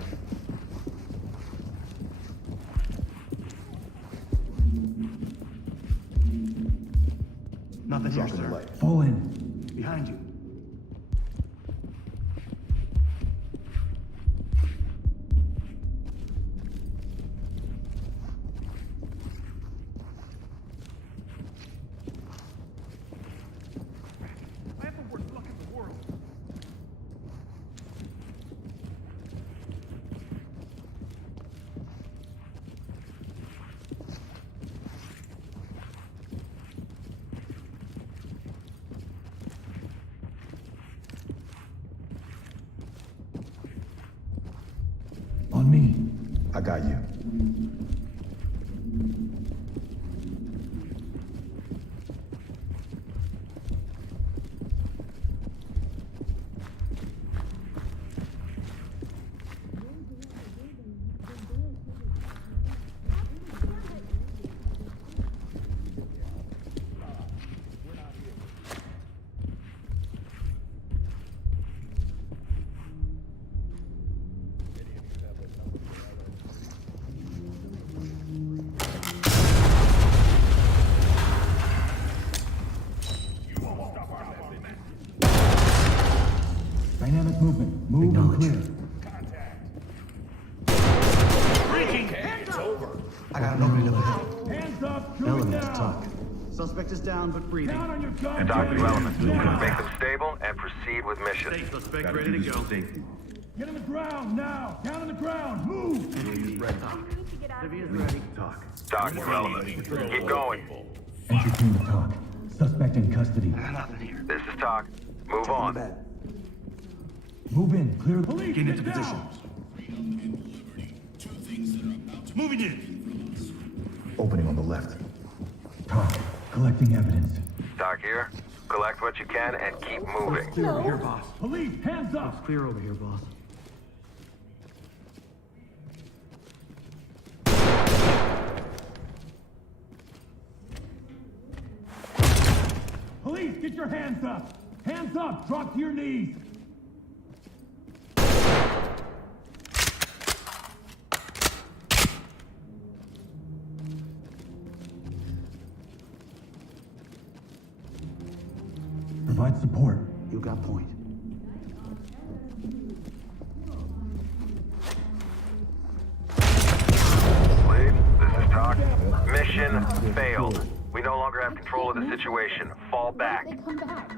Nothing here, Dropping the sir. light. Fall in. Behind you. I have the worst luck in the world. On me. I got you. Dynamic movement. Move and clear. I got an opening up ahead. Hands up, shoot it Element to down. talk. Suspect is down but breathing. Down on your gun. Doc to elements. Down. Make them stable and proceed with mission. Suspect ready to go. Get on the ground now. Down on the ground. Move. Civvy is ready. Talk. Doc to elements. Keep going. Entry team to talk. Suspect in custody. I got nothing here. This is Doc. Move on. Move in. Clear the police. Get into position. Moving in. Opening on the left. Talk. Collecting evidence. Doc here. Collect what you can and keep moving. Clear over here, boss. Police, hands up. Clear over here, boss. Police, get your hands up. Hands up. Drop to your knees. Provide support. You got point. Lead, this is Doc. Mission failed. We no longer have control of the situation. Fall back. They come back.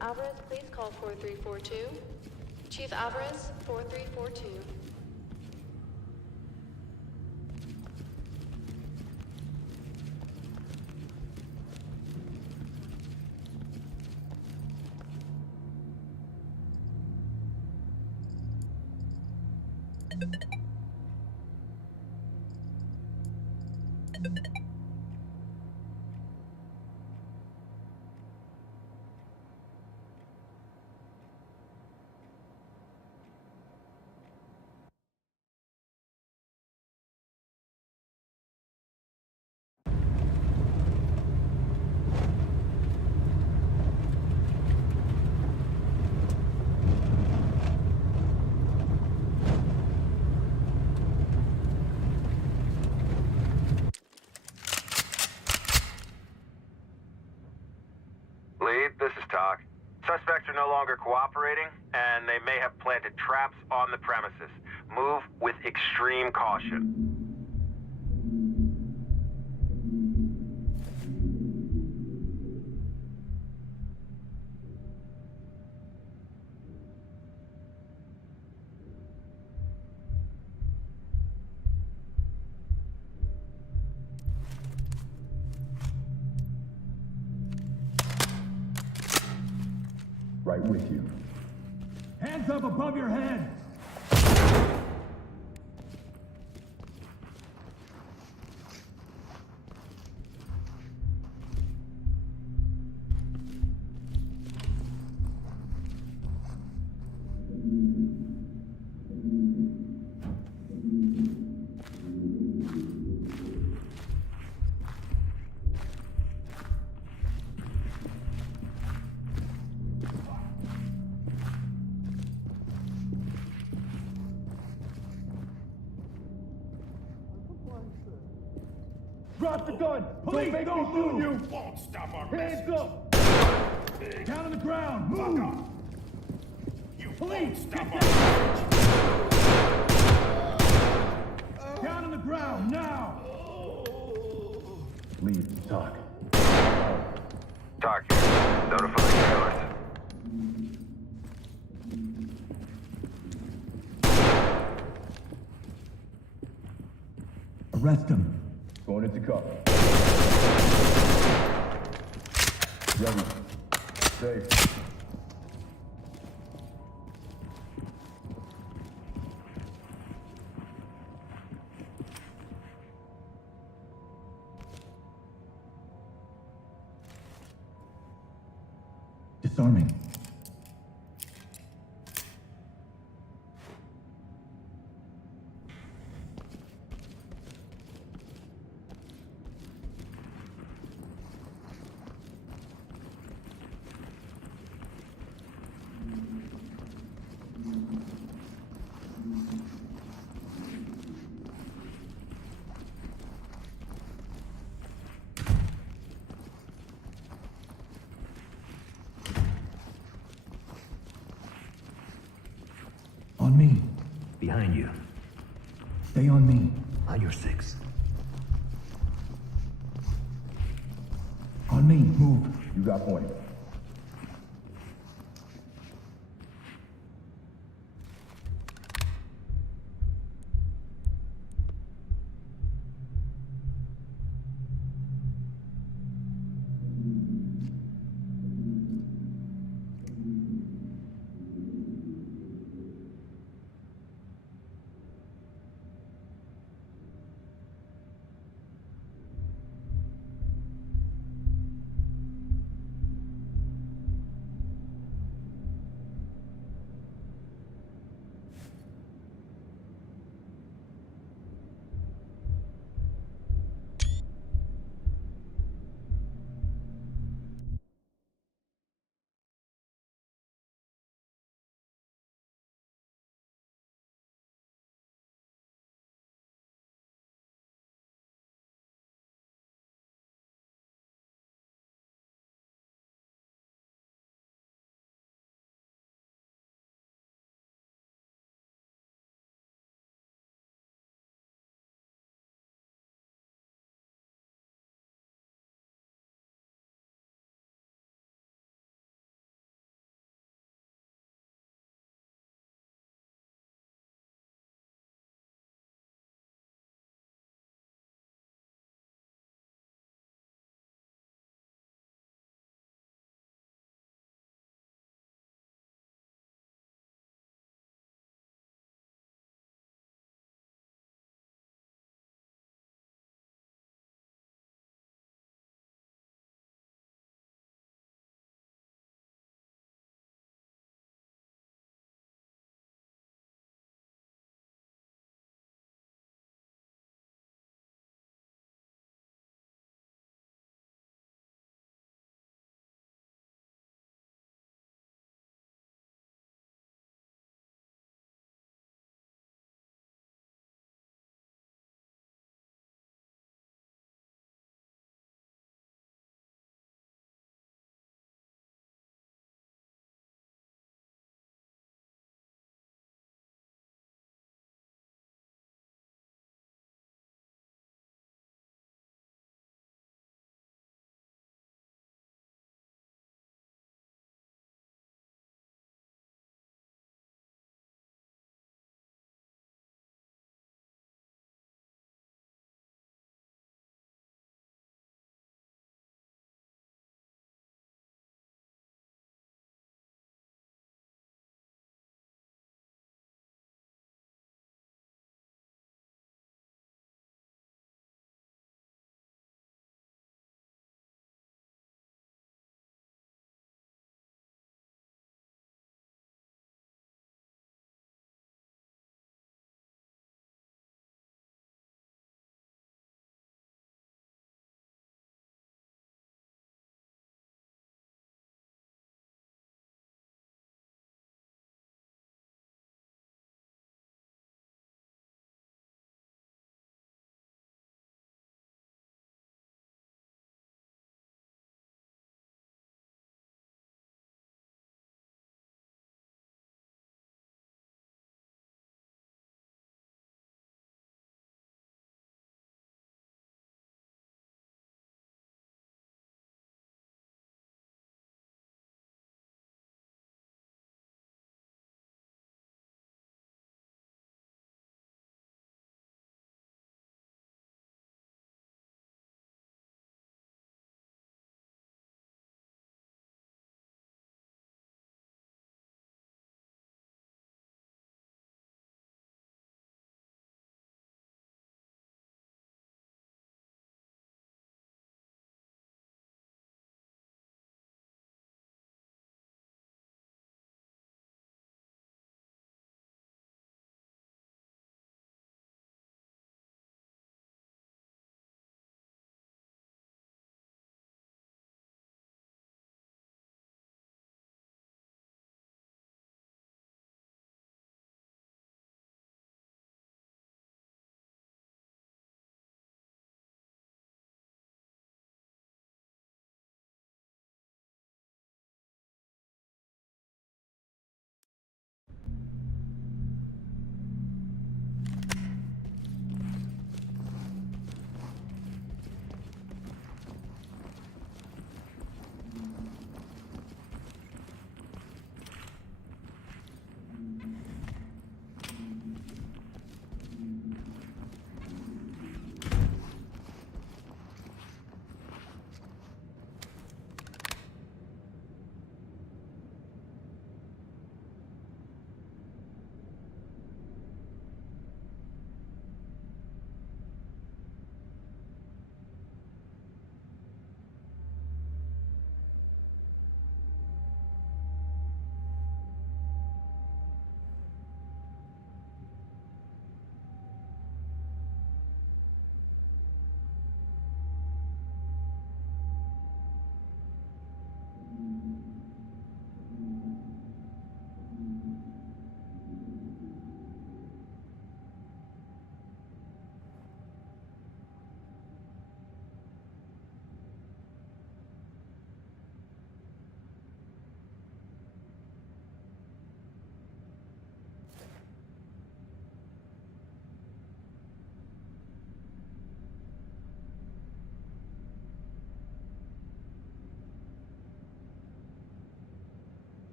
Alvarez, please call 4342. Chief Alvarez, 4342. Lead, this is Talk. Suspects are no longer cooperating, and they may have planted traps on the premises. Move with extreme caution. Right with you. Hands up above your head! Drop the gun! Police, don't move! You won't stop our hands up! Down on the ground! Move! You police, stop our down on the ground, now! Lead, Talk. Talk. Notify the trailers. Arrest him. Going into cover. Ready. Safe. Disarming. On me. Behind you. Stay on me. On your six. On me. Move. You got point.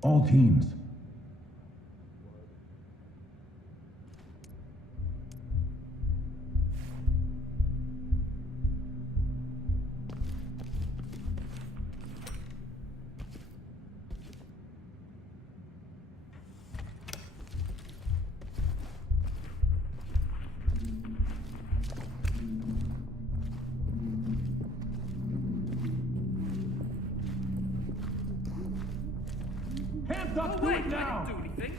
All teams. Hands up, do it now! Do anything.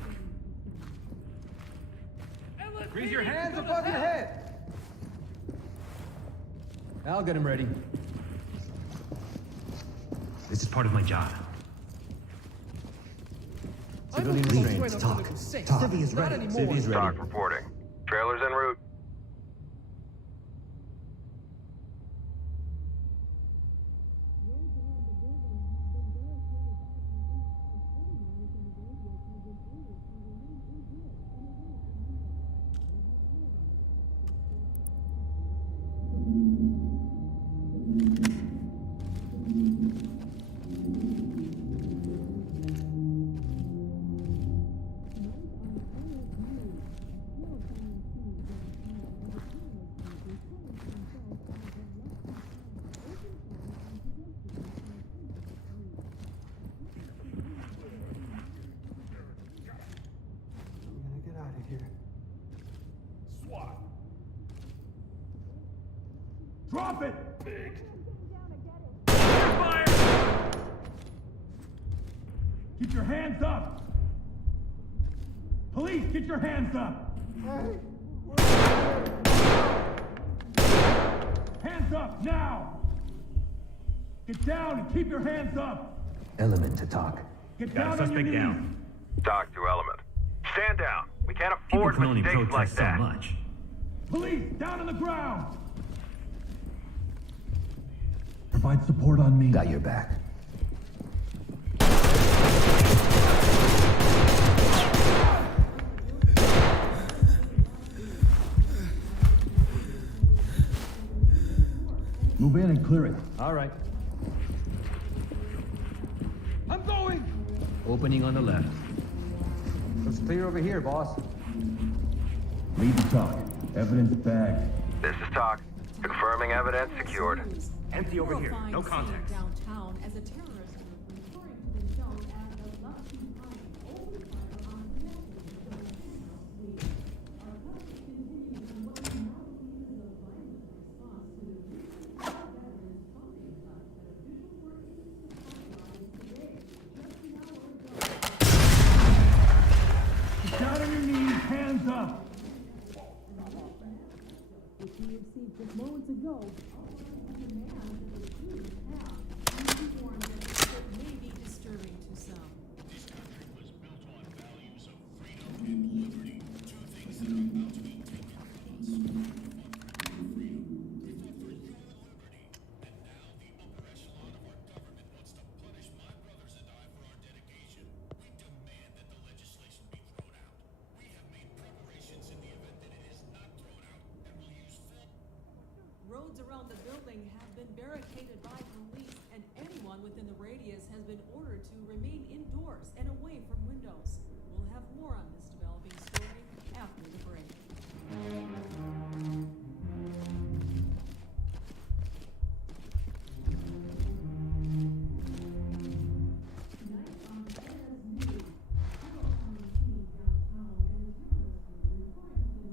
Raise your hands above your head. I'll get him ready. This is part of my job. Civilian restraint. Talk. Civvy is ready. Civvy is ready. Talk reporting. Trailers en route. Drop it! Fire! Get your hands up! Police, get your hands up! Hands up, now! Get down and keep your hands up! Element to talk. Get Got a down on your suspect knees! down. Talk to Element. Stand down. We can't People afford can only mistakes like protest so that. much. Police, down on the ground! Provide support on me. Got your back. Move in and clear it. All right. I'm going! Opening on the left. Looks clear over here, boss. Lead the talk. Evidence bagged. This is Talk. Confirming evidence secured. Empty over here. No contact. Downtown as a terrorist group referring to themselves as the Lucky Party opened fire on connected to the Suite. Our coverage continues on what we now believe is a violent response to the recent veterans funding cut that officials were able to finalize today, just an hour ago. Get down on your knees, hands up! Which we received just moments ago. May be disturbing to some. This country was built on values of freedom and liberty. Two things that are about to be taken from us. We fought for freedom. We fought for your liberty. And now the upper echelon of our government wants to punish my brothers and I for our dedication. We demand that the legislation be thrown out. We have made preparations in the event that it is not thrown out, and will use full... Roads around the building have been barricaded by police, and anyone within the radius has been ordered to remain indoors and away from windows. We'll have more on this developing story after the break.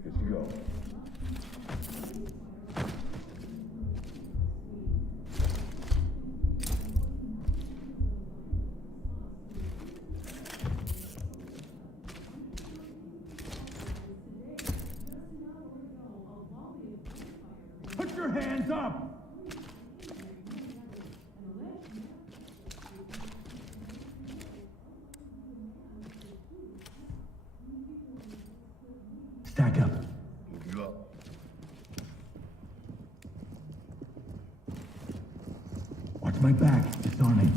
Good to go. Put your hands up! Stack up. Move you up. Watch my back. Disarming.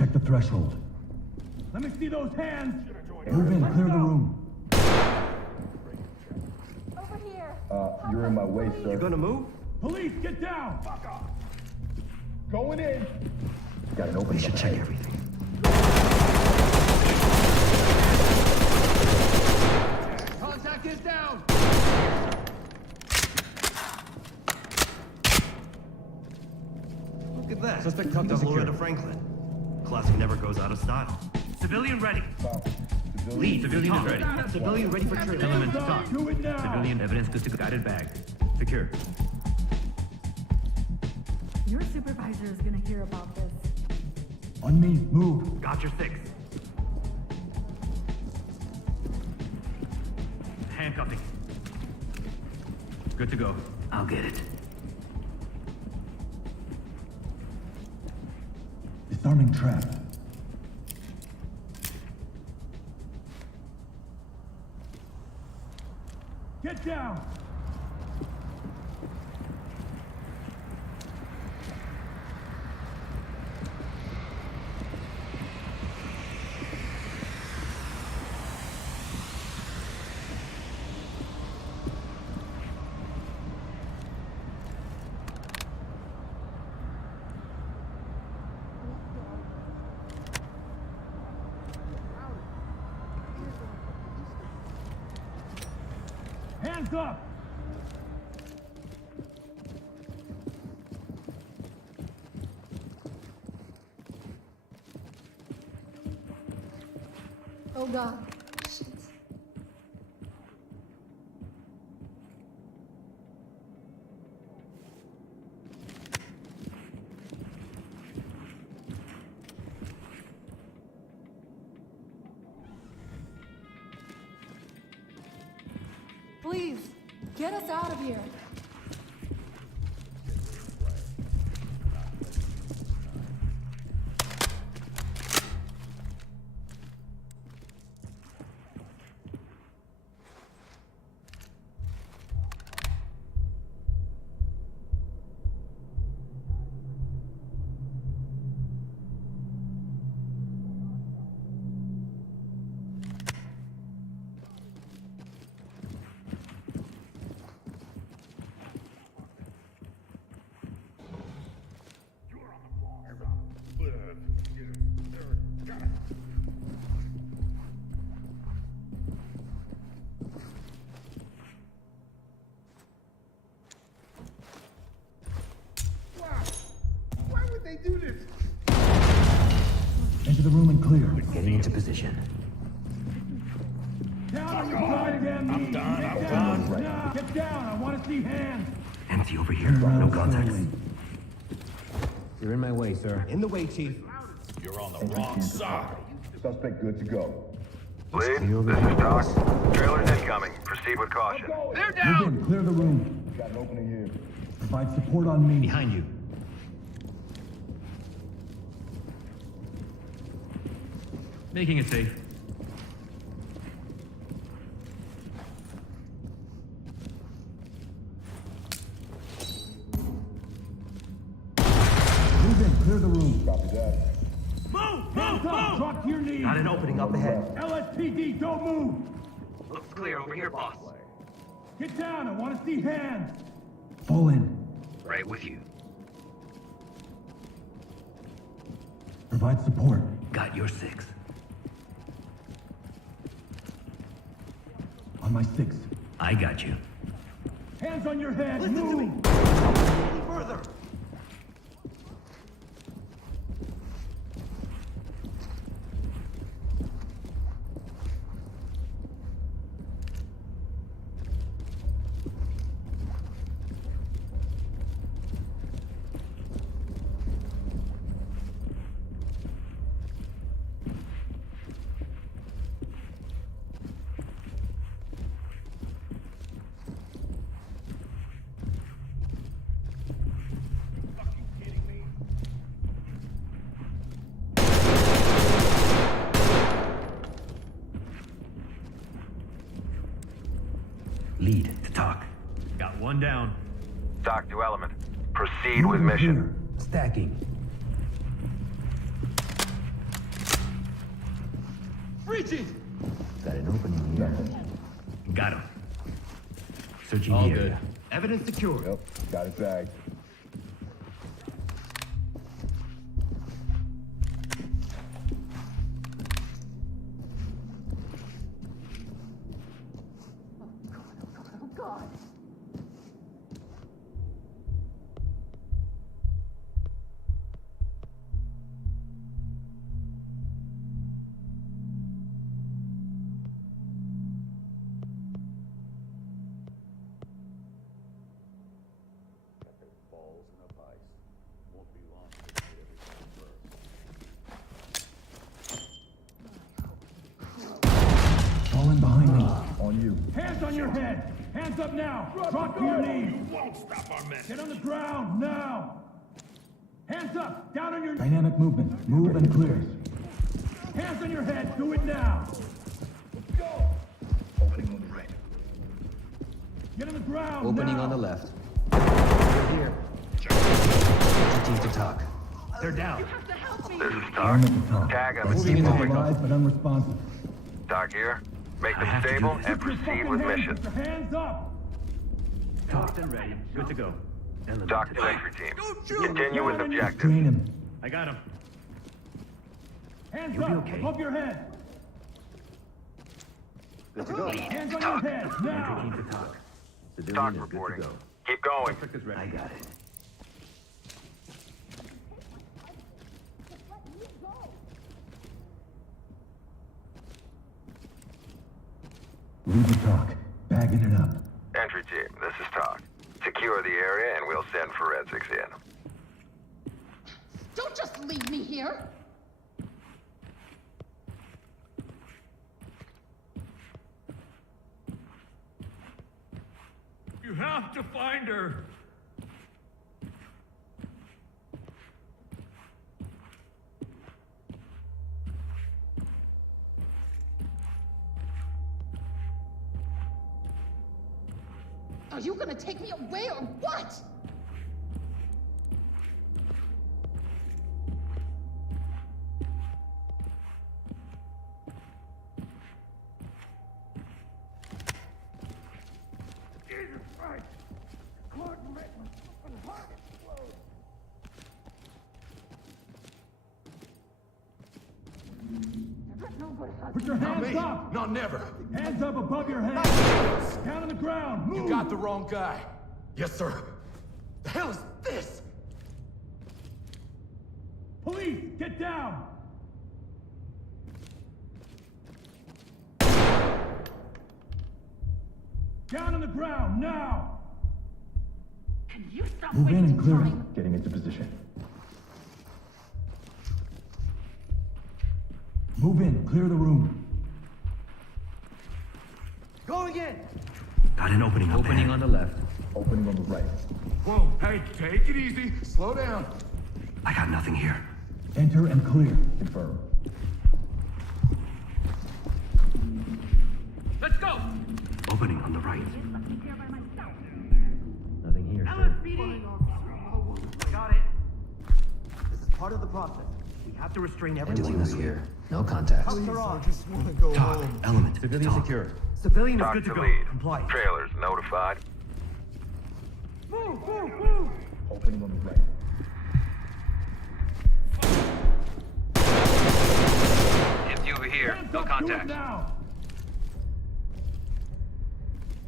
Check the threshold. Let me see those hands. Move in, clear the room. Over here. You're in my way, sir. You gonna move? Police, get down. Fuck off. Going in. Got an opening. We should check everything. Contact is down. Look at that. Suspect tucked up Loretta Franklin. Classic never goes out of style. Civilian ready. Lead, civilian is ready. Civilian ready for training. Element to talk. Do it now. Civilian evidence good to go. Guided bag. Secure. Your supervisor is gonna hear about this. On me, move. Got your 6. Handcuffing. Good to go. I'll get it. Disarming trap. Get down. Hands up! Oh god. Shit. Please, get us out of here. Why would they do this? Enter the room and clear. Getting into position. Down on your side again. I'm done. I'm done. Now, get down. I want to see hands. Empty over here. No contacts. You're in my way, sir. In the way, Chief. You're on the wrong side. Suspect good to go. Lead, this is Doc. Trailers incoming. Proceed with caution. They're Move in, clear the room. Got an opening here. Provide support on me. Behind you. Making it safe. Move in, clear the room. Copy that. Move! Hands up. Drop to your knees. Got an opening up ahead. LSPD, don't move. Looks clear over here, boss. Get down. I want to see hands. Fall in. Right with you. Provide support. Got your 6. On my 6. I got you. Hands on your head. Move. Any further. Lead to talk. Got one down. Doc to Element. Proceed with mission. Stacking. Breaching! Got an opening here. Got him. Searching All the good. area. Evidence secure. Yep, got it tagged. Oh, God. Balls in a vice. Won't be long till they get everything first. Falling behind me. On you. Hands on your head! Hands up now! Drop to your knees! You won't stop our men. Get on the ground, now! Hands up! Down on your knees! Dynamic movement. Move and clear. Hands on your head! Do it now! Opening on the right. Get on the ground, Opening now! on the left. We're here. Entry team to talk. They're down. have to help me! This is Arm Doc. at the top. Tag him It and keep seems moving. alive but unresponsive. Doc here. Make I them have to do stable this. and Put your proceed fucking with hands- mission. Put your hands up! Talked and ready. Good to go. Element Doc to to talk. entry team. Continue with objective. Drain him. I got him. Hands You'll be up! okay. Above your head! Good to go. Hands on your head, Entry now! team to talk. Civilian Doc is good reporting. to go. Keep going. I got it. Lead the talk. Bagging it up. Entry team, this is Doc. Secure the area and we'll send forensics in. Don't just leave me here! You have to find her. Are you gonna take me away or what? Jesus Christ! Couldn't make my fucking heart explode. Put your hands up! No, never. Hands up above your head! Down on the ground! Move! You got the wrong guy. Yes, sir. The hell is this? Police, get down! Down on the ground, now! Can you stop Move in wasting and clear time? him. Getting into position. Move in. Clear the room. Going in! Got an opening. Opening on the left. Opening on the right. Whoa, hey, take it easy. Slow down. I got nothing here. Enter and clear. Confirm. Let's go! Opening on the right. Nothing here, sir. LSPD! Got it. This is part of the process. We have to restrain Doing everyone. us here. No contact. Cuffs are on. Talk. Element. Civilian Talk. secure. Civilian is Doc good to to go. lead. Comply. Trailers notified. Move, move, move! Opening on the right. MTV here. Hands No up, do it contact. now!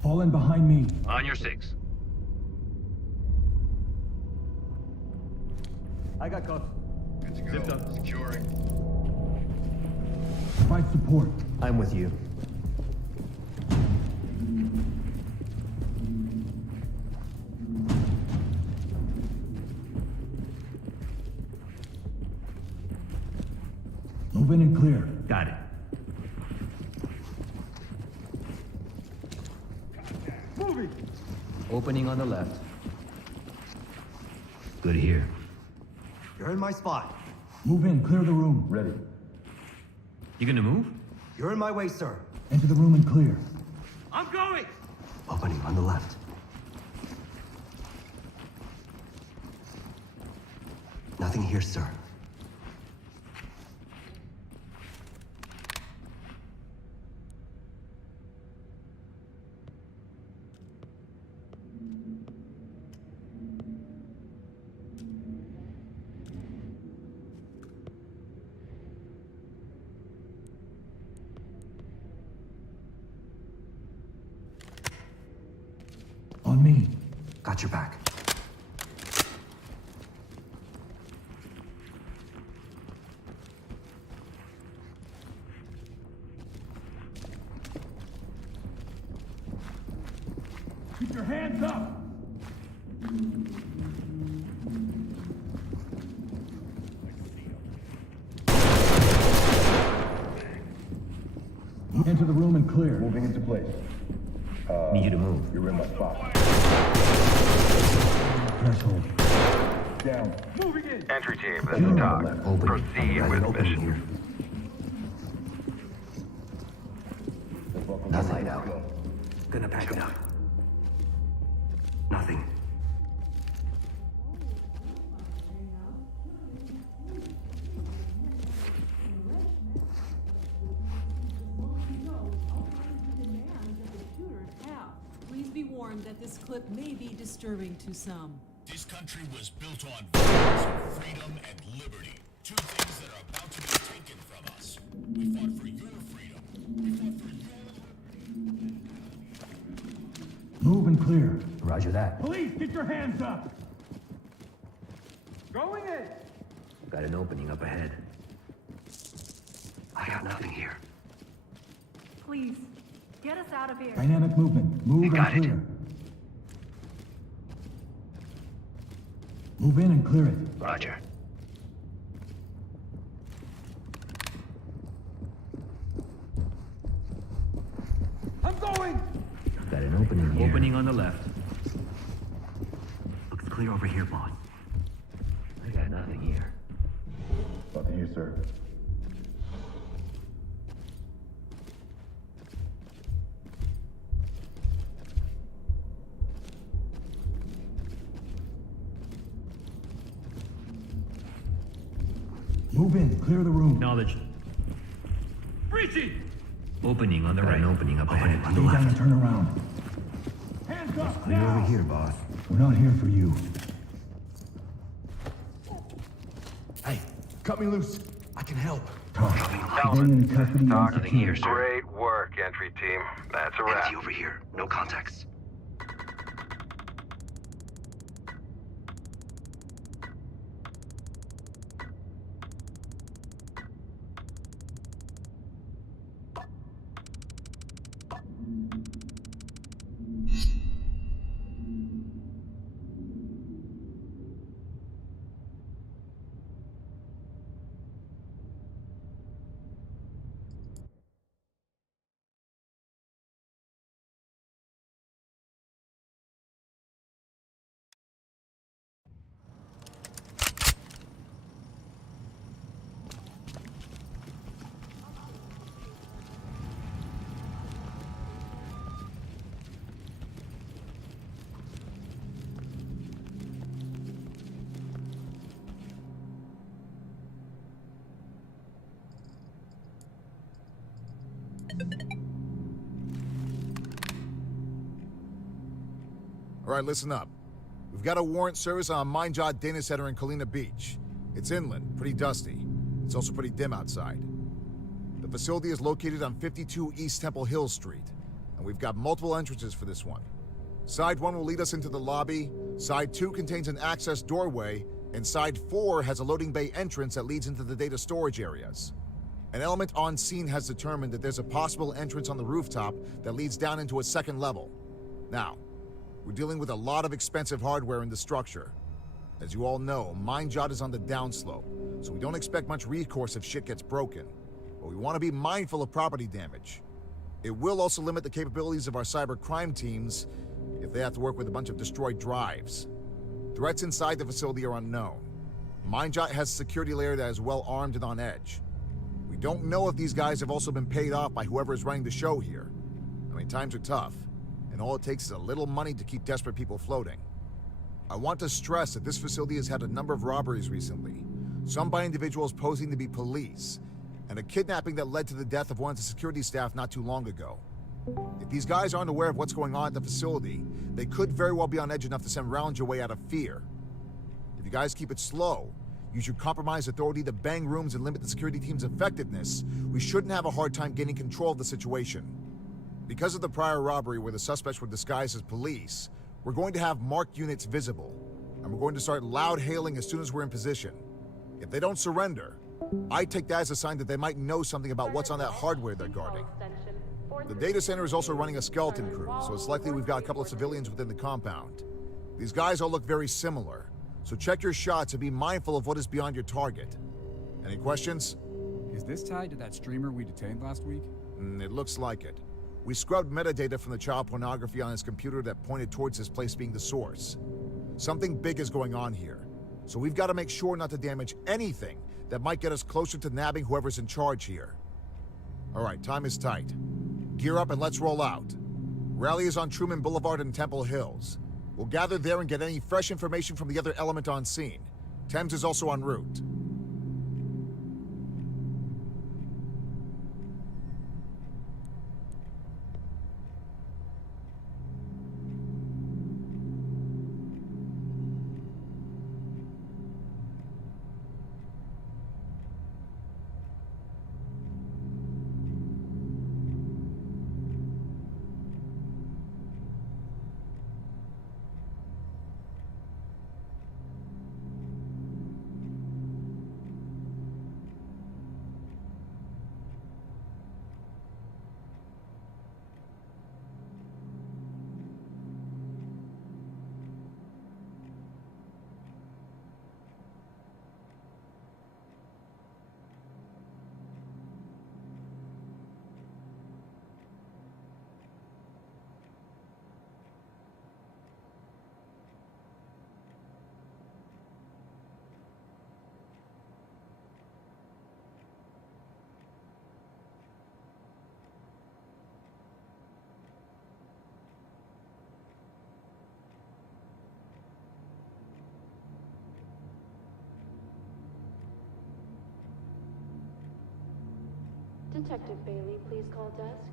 Fallen behind me. On your six. I got cuffs. Good to go. Zipped up. Securing. Provide support. I'm with you. Move in and clear. Got it. Moving! Opening on the left. Good here. You're in my spot. Move in. Clear the room. Ready. You gonna move? You're in my way, sir. Enter the room and clear. I'm going! Opening on the left. Nothing here, sir. Watch your back. Keep your hands up! Enter the room and clear. Moving into place. Need you to move. You're in my spot. Threshold. Down. Moving in! Entry team, this is Doc. Open. Proceed with Open mission. here. Nothing now. Gonna pack it up. Nothing. Please be warned that this clip may be disturbing to some. This country was built on values, freedom, and liberty. Two things that are about to be taken from us. We fought for your freedom. We fought for your... Move and clear. Roger that. Police, get your hands up! Going in! Got an opening up ahead. I got nothing here. Please, get us out of here. Dynamic movement. Move and got it. clear. Move in and clear it. Roger. I'm going! Got an opening here. Opening on the left. Looks clear over here, boss. I got nothing here. Nothing here, sir. Move in. Clear the room. Acknowledged. Breaching! Opening on the Got right. an opening up ahead. On the Stay down and left. turn around. Hands up Clear now! over here, boss. We're not here for you. Hey, cut me loose. I can help. Talk. Calvin, Getting in this custody is and Doc. Nothing here, secure. sir. Great work, entry team. That's a wrap. Empty over here. No contacts. All right, listen up. We've got a warrant service on a Mindjot Data Center in Kalina Beach. It's inland, pretty dusty. It's also pretty dim outside. The facility is located on 52 East Temple Hill Street, and we've got multiple entrances for this one. Side 1 will lead us into the lobby, Side 2 contains an access doorway, and Side 4 has a loading bay entrance that leads into the data storage areas. An element on scene has determined that there's a possible entrance on the rooftop that leads down into a second level. Now, we're dealing with a lot of expensive hardware in the structure. As you all know, Mindjot is on the downslope, so we don't expect much recourse if shit gets broken. But we want to be mindful of property damage. It will also limit the capabilities of our cyber crime teams if they have to work with a bunch of destroyed drives. Threats inside the facility are unknown. Mindjot has a security layer that is well armed and on edge. We don't know if these guys have also been paid off by whoever is running the show here. I mean, times are tough, and all it takes is a little money to keep desperate people floating. I want to stress that this facility has had a number of robberies recently, some by individuals posing to be police, and a kidnapping that led to the death of one of the security staff not too long ago. If these guys aren't aware of what's going on at the facility, they could very well be on edge enough to send rounds your way out of fear. If you guys keep it slow, use your compromised authority to bang rooms and limit the security team's effectiveness, we shouldn't have a hard time gaining control of the situation. Because of the prior robbery where the suspects were disguised as police, We're going to have marked units visible, and we're going to start loud hailing as soon as we're in position. If they don't surrender, I take that as a sign that they might know something about what's on that hardware they're guarding. The data center is also running a skeleton crew, so it's likely we've got a couple of civilians within the compound. These guys all look very similar, so check your shots and be mindful of what is beyond your target. Any questions? Is this tied to that streamer we detained last week? It looks like it. We scrubbed metadata from the child pornography on his computer that pointed towards this place being the source. Something big is going on here, so we've got to make sure not to damage anything that might get us closer to nabbing whoever's in charge here. All right, time is tight. Gear up and let's roll out. Rally is on Truman Boulevard and Temple Hills. We'll gather there and get any fresh information from the other element on scene. Thames is also en route. Detective Bailey, please call desk.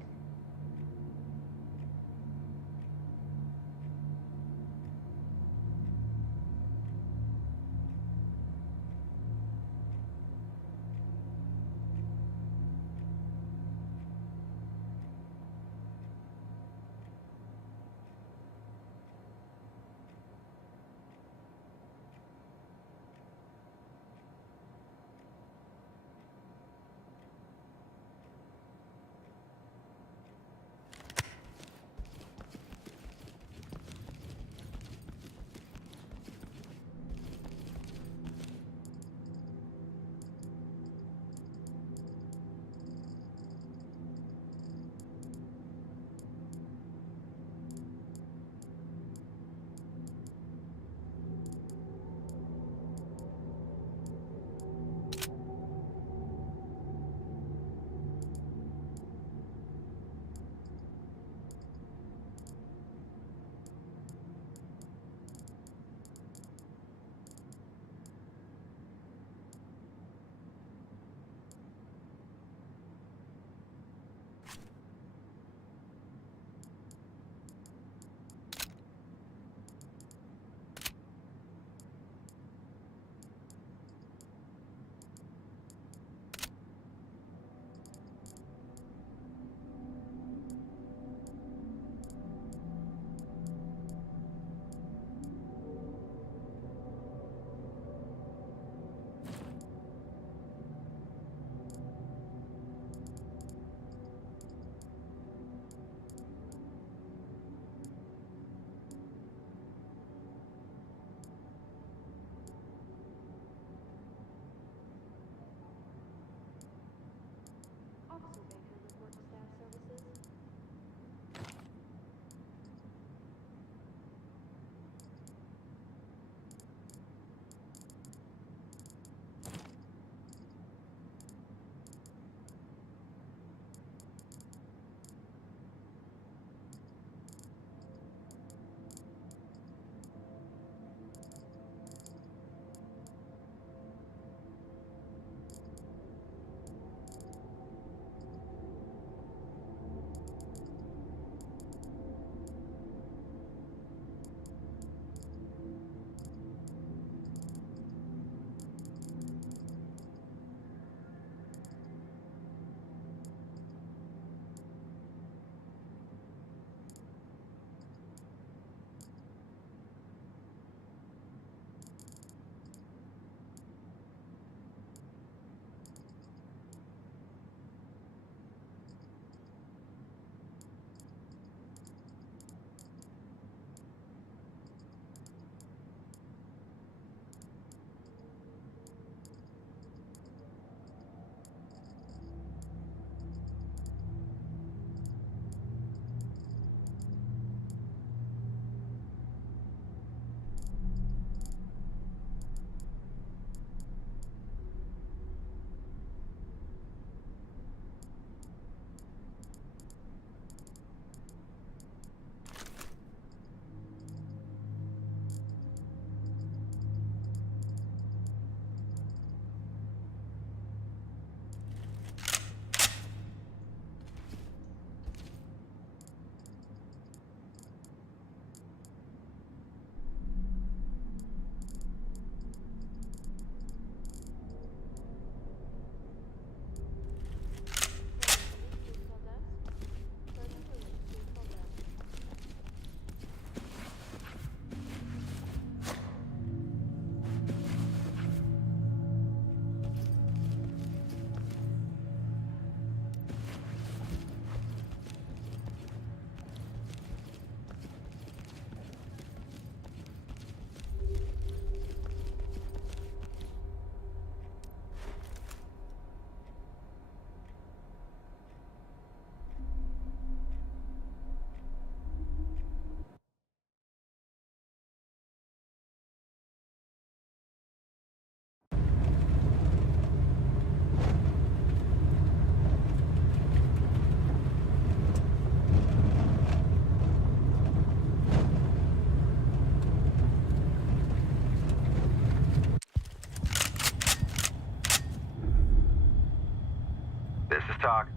is Talk.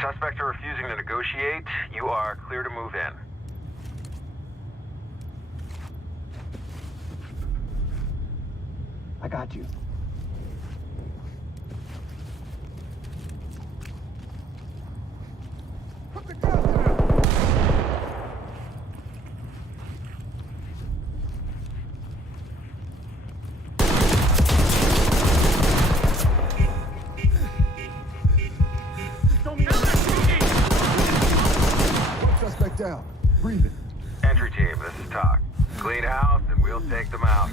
Suspects are refusing to negotiate. You are clear to move in. I got you. Put the gun down! Suspect down. Breathe it. Entry team, this is Talk. Clean house and we'll take them out.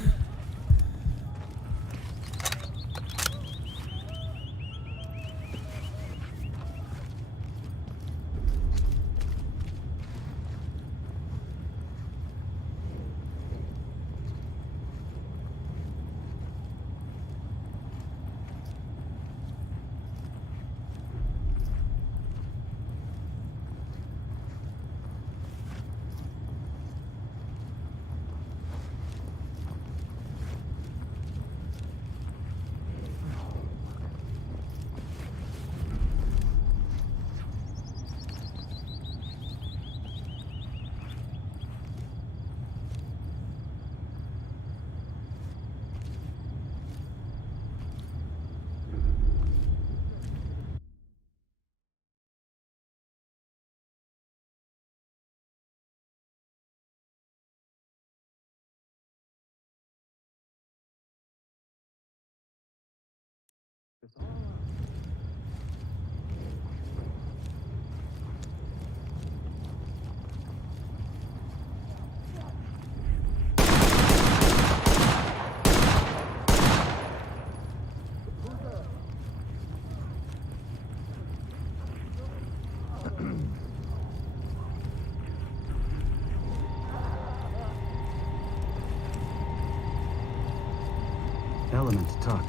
Element, Talk.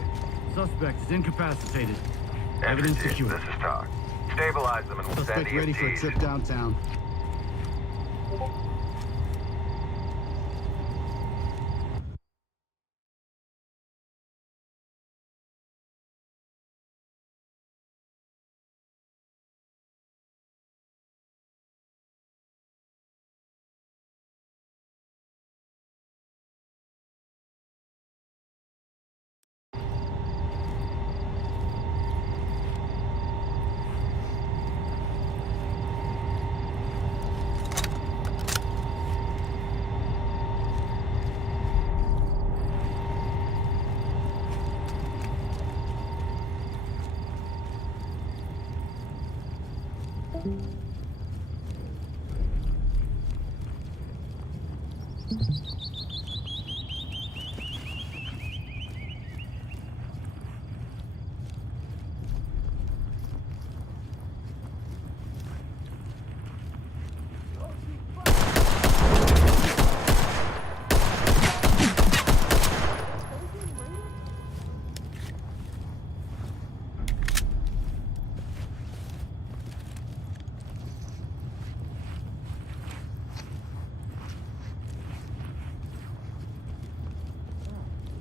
Suspect is incapacitated. Entry Evidence team, secure. this is Talk. Stabilize them and we'll send Suspect ready for a EMTs. trip downtown.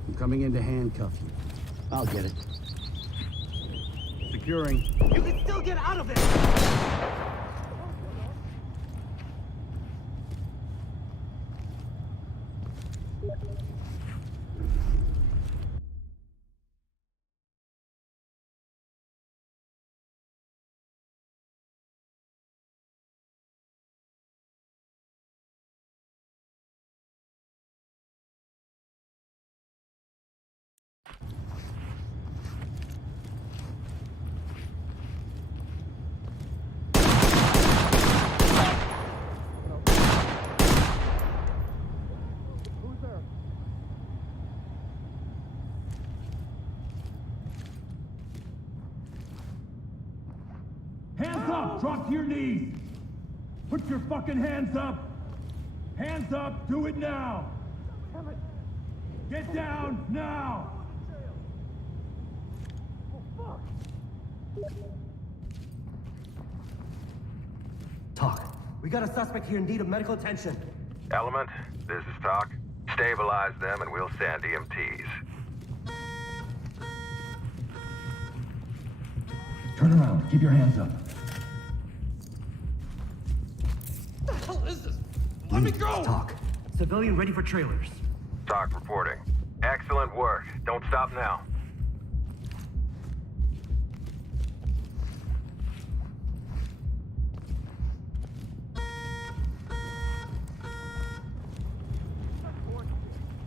I'm coming in to handcuff you. I'll get it. Securing. You can still get out of there! Hands up! Drop to your knees! Put your fucking hands up! Hands up! Do it now! Get down now! Talk. We got a suspect here in need of medical attention. Element, this is Talk. Stabilize them and we'll send EMTs. Turn around. Keep your hands up. What the hell is this? Let me go! Talk. Civilian ready for trailers. Talk reporting. Excellent work. Don't stop now.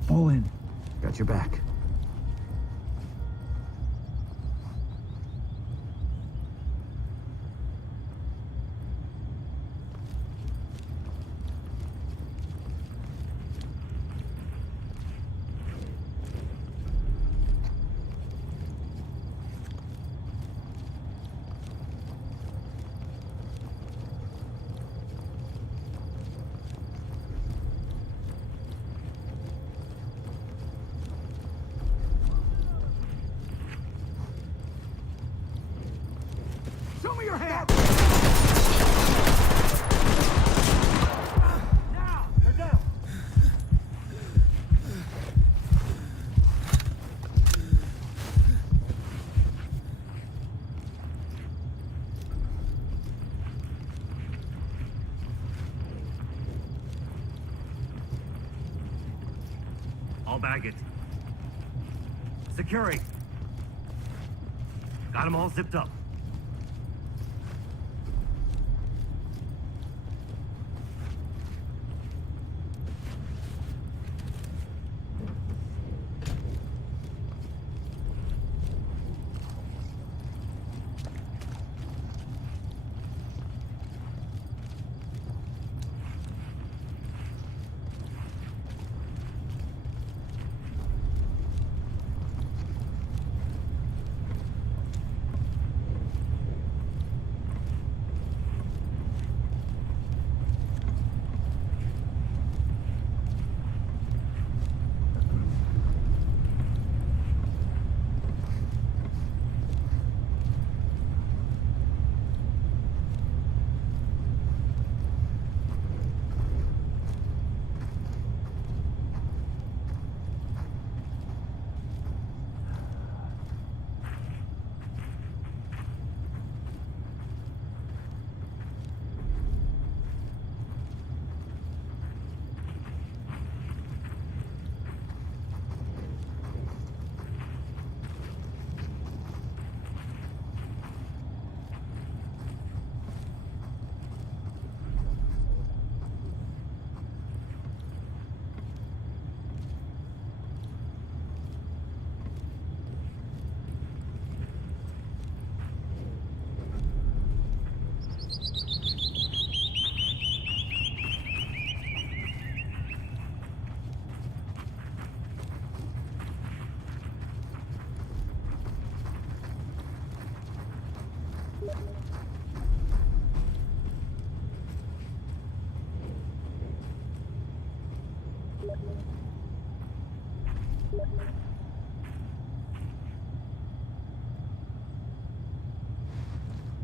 Fall in. Got your back. Show me your hand! Now! They're down! I'll bag it. Securing. Got them all zipped up.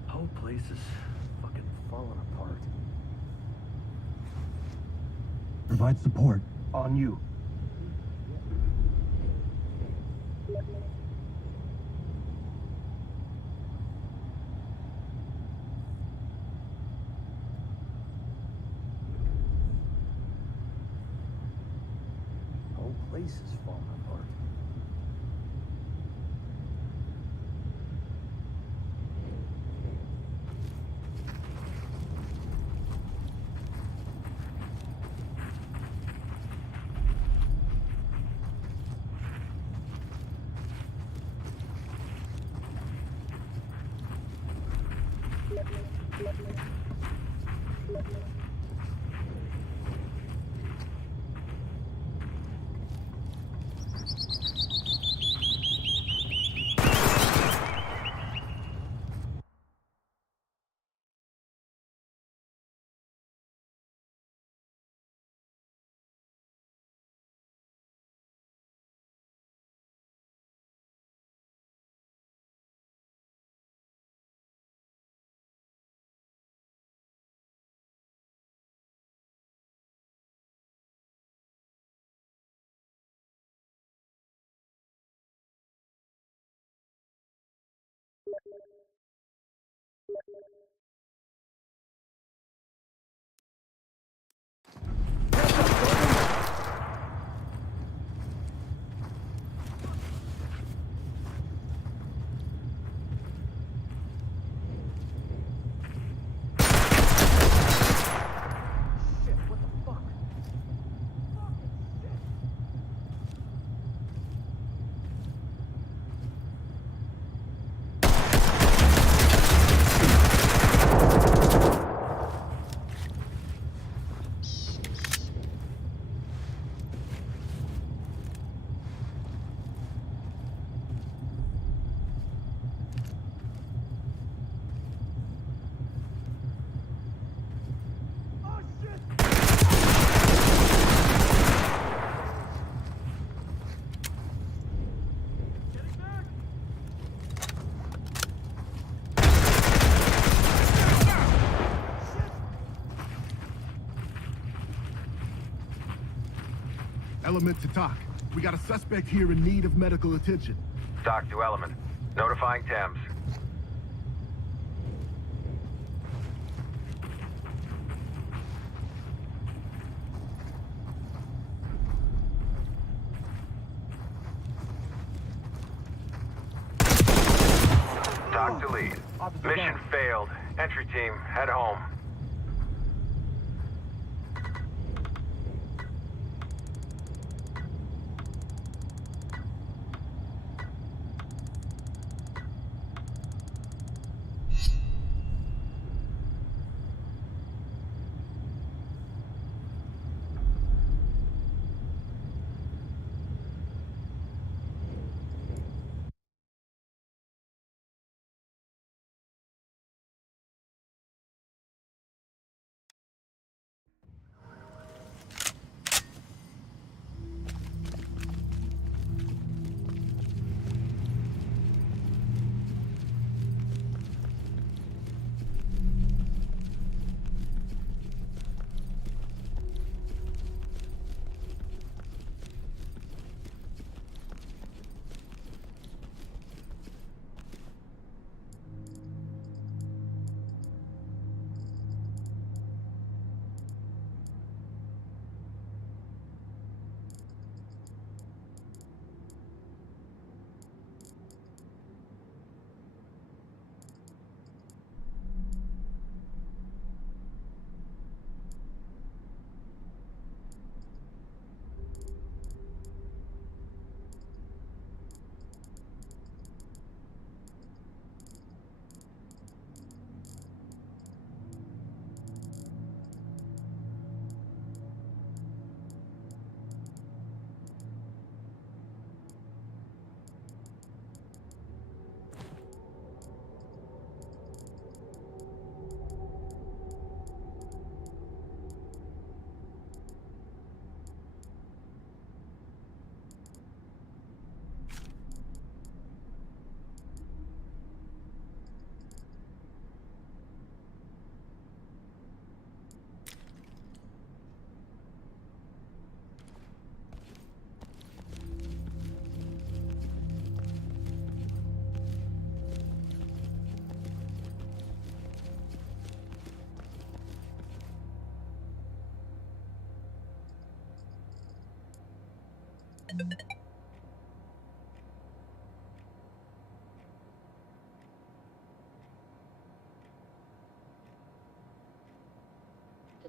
Whole place is fucking falling apart. Provide support. On you. Whole place is falling apart. Element to talk. We got a suspect here in need of medical attention. Doc to Element. Notifying Thames. Doc to lead. Mission failed. Entry team, head home.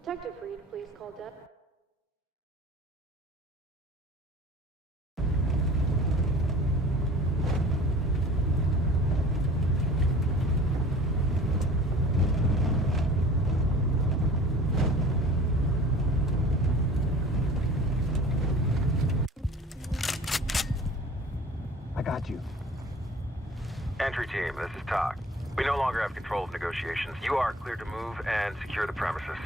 Detective Reed, please call Deb. I got you. Entry team, this is Talk. We no longer have control of negotiations. You are cleared to move and secure the premises.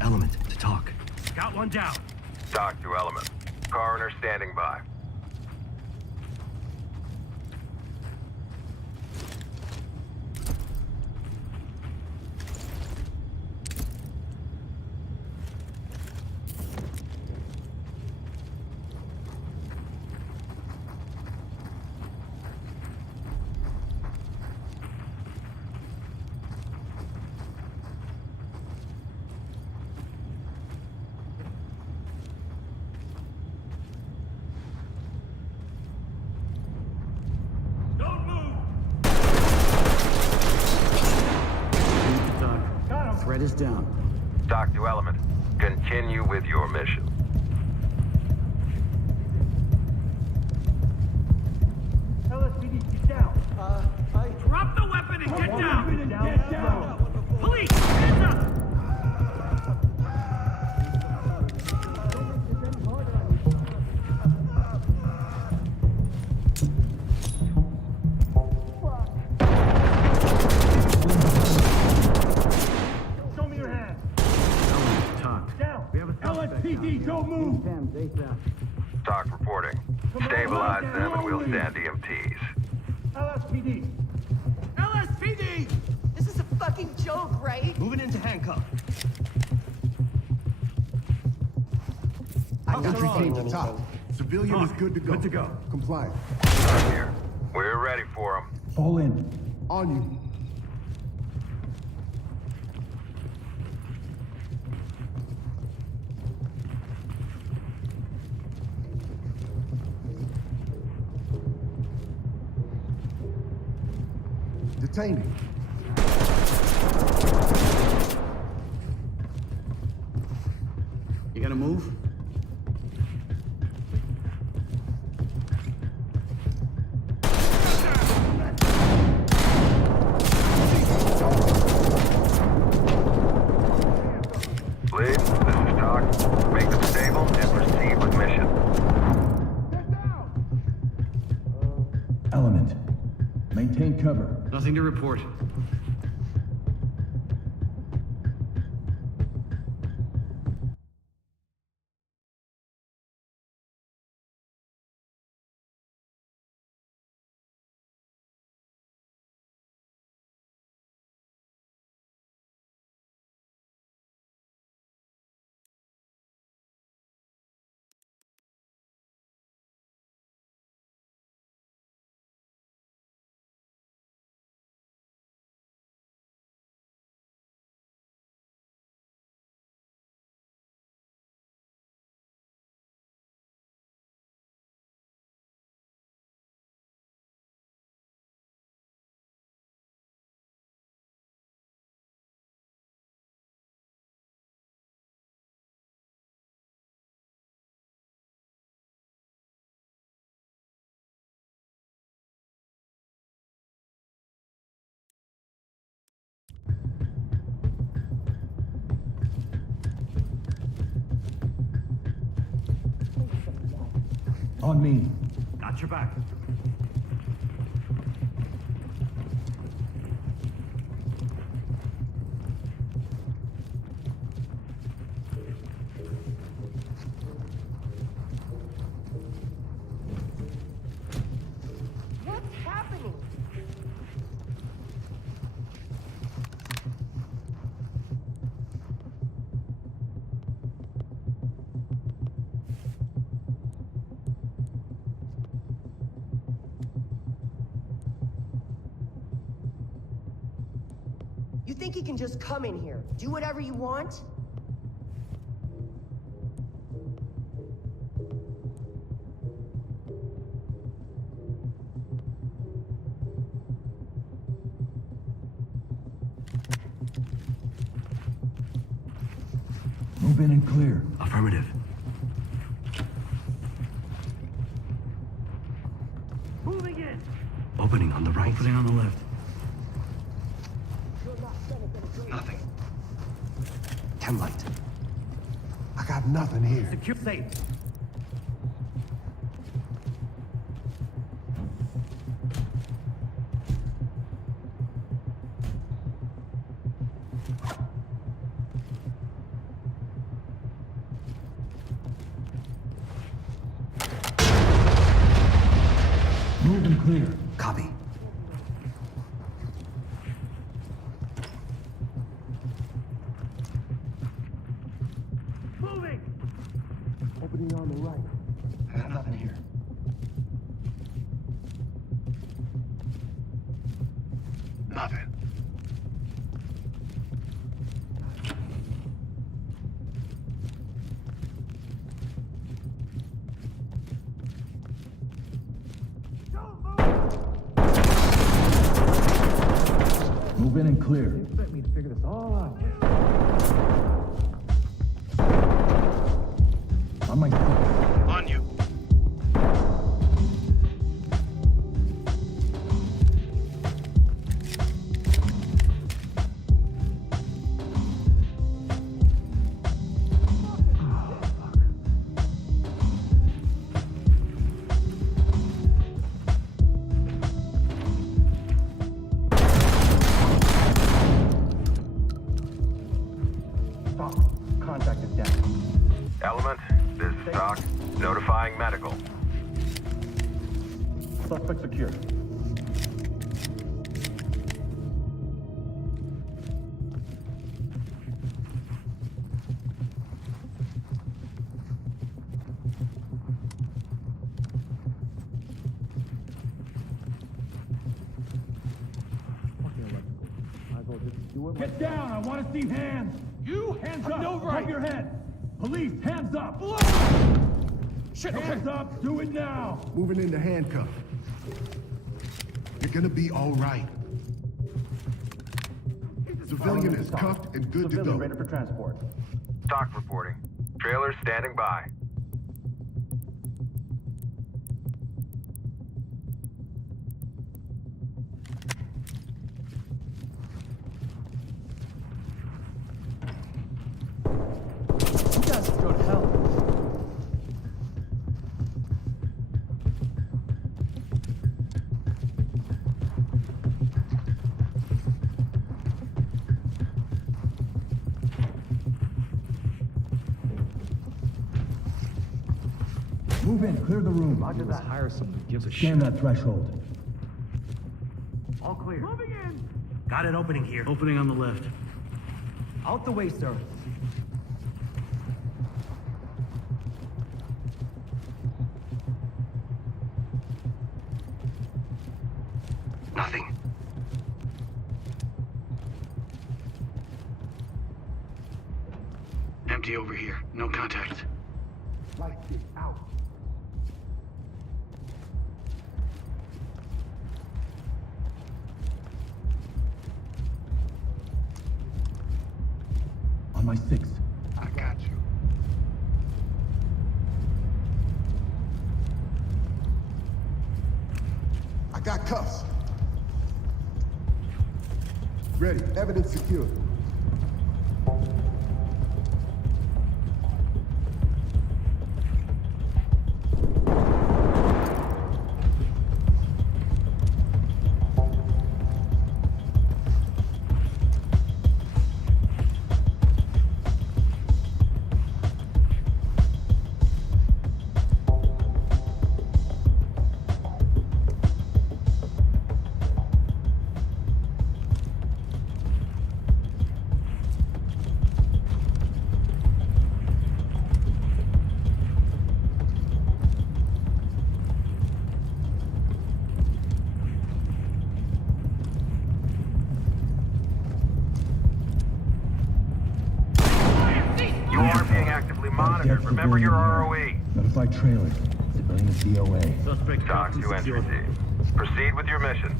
Element to talk. Got one down. Doc to Element. Coroner standing by. down. Doc to Element. Continue with your mission. LSPD, get down. Drop the weapon and get down! Get down. Police, hands up! Show me your hands. Talk. Down. We have a suspect LSPD, don't move. Doc reporting. Stabilize them and we'll send EMTs. LSPD. LSPD! This is a fucking joke, right? Moving into handcuff. Entry team to top. Civilian is good to go. Good to go. Comply. Doc here. We're ready for them. Fall in. On you. Detaining. You gonna move? Lead, this is Doc. Make them stable and proceed with mission. Element. Maintain cover. Nothing to report. On me. Got your back. What's happening? You think you can just come in here, do whatever you want? Move in and clear. Affirmative. Moving in! Opening on the right. Opening on the left. Nothing. Chem light. I got nothing here. Secure safe. Move and clear. Copy. Moving! Opening on the right. I got nothing here. Nothing. Move in and clear. Expect me to figure this all out. On my six. On you. Stop. Contact is down. Element, this is Doc. Notifying medical. Suspect secured. Get down! I want to see hands! You? Hands up! Above your head! Police, hands up! Shit, Hands up! Do it now! Moving into handcuff. You're gonna be all right. Civilian is cuffed and good to go. Ready for transport. Doc reporting. Trailer standing by. You guys can go to hell. Move in, clear the room. Roger that. Hire someone who gives a Scan shit. that threshold. All clear. Moving in. Got an opening here. Opening on the left. Out the way, sir. Nothing. Empty over here. No contact. Lights is out. On my six. I got you. I got cuffs. Ready. Evidence secured. You are being actively monitored. Remember your ROE. Notify trailer. Civilian is DOA. Suspect Doc to entry team. Proceed with your mission.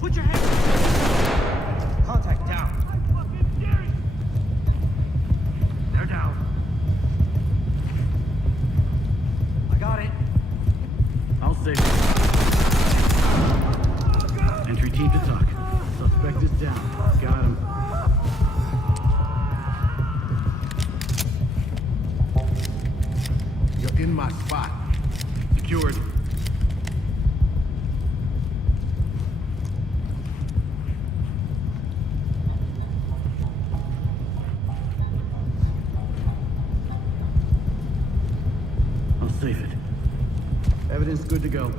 Put your hands. Contact down. They're down. I got it. I'll save it. Entry team to talk. Suspect is down. Got him. You're in my spot. Secured. I'll safe it. Evidence good to go.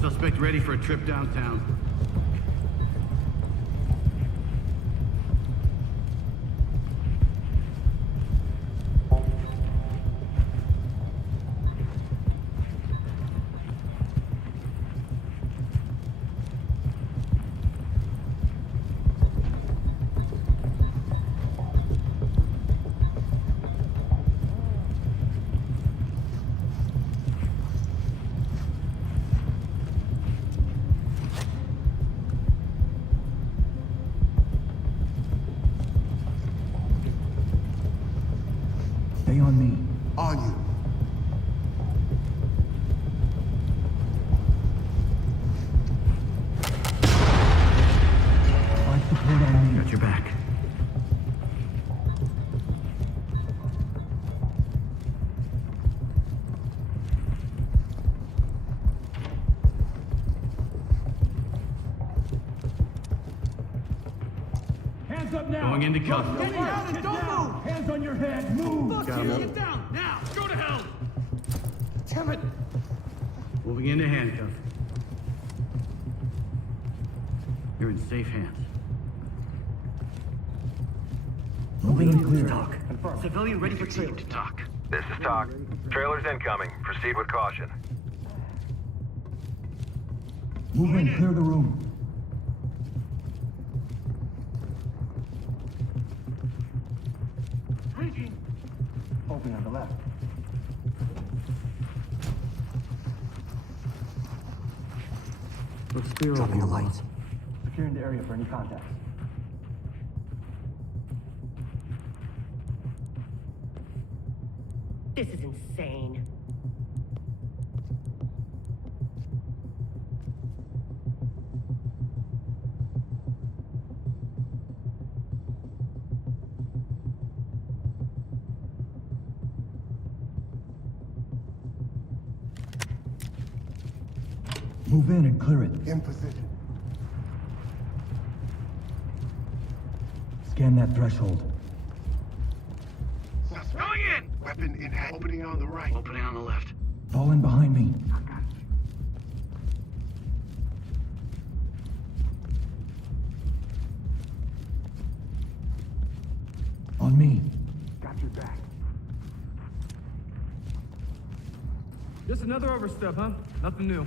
Suspect ready for a trip downtown. hands up now! Going into cuff. Get down and don't move! Hands on your head, move! Got him. Get down, now! Go to hell! Damn it! Moving into handcuff. You're in safe hands. Moving and clear. Talk. Civilian ready for team to talk. This is talk. Trailers incoming. Proceed with caution. Move in, clear the room. Open on the left. Looks clear over your lights. Securing the area for any contacts. This is insane. Move in and clear it. In position. Scan that threshold. Going in! Weapon in hand. Opening on the right. Opening on the left. Fall in behind me. On me. Got your back. Just another overstep, huh? Nothing new.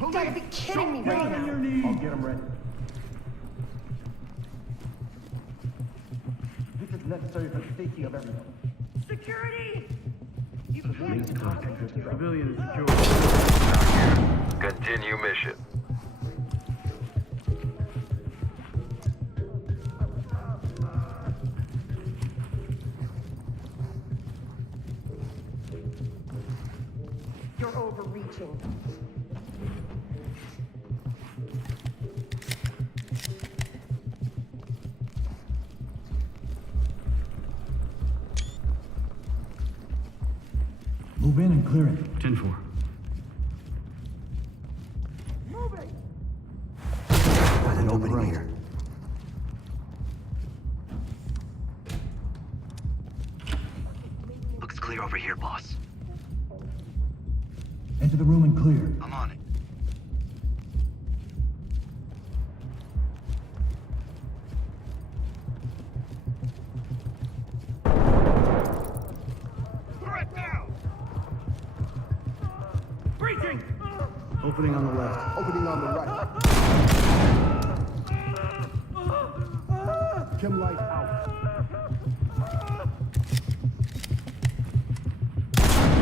You gotta be kidding me right now. I'll get him ready. This is necessary for the safety of everyone. Security! Civilian is secure. Continue mission. You're overreaching. Move in and clear it. 10-4. Got an opening here. Looks clear over here, boss. Enter the room and clear. I'm on it. Breaching! Opening on the left. Opening on the right. Chem light out.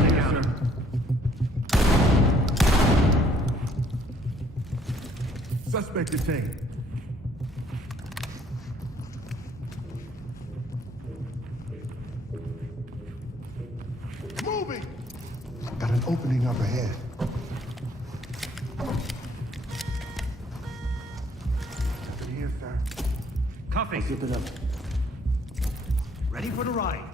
Counter. Suspect detained. Moving! Got an opening up ahead. Here, sir. Cuffing. Zip it up. Ready for the ride.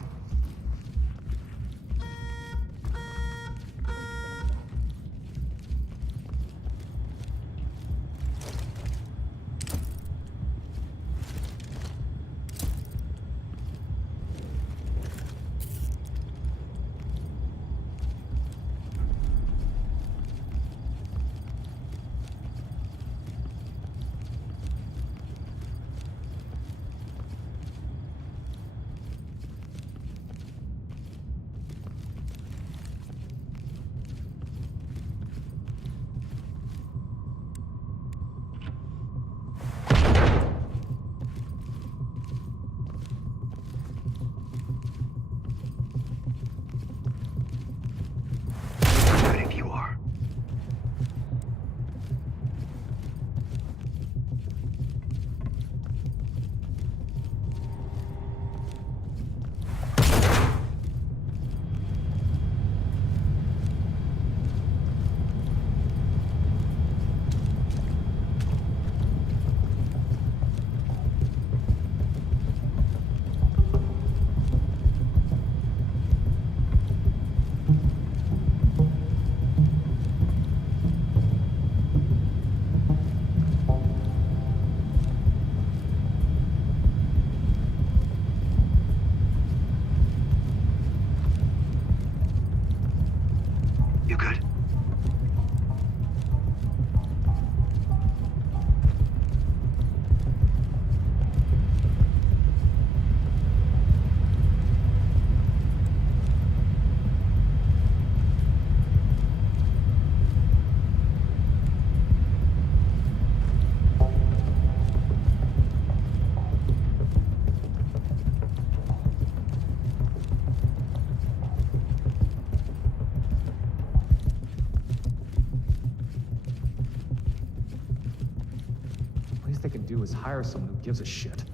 is hire someone who gives a shit.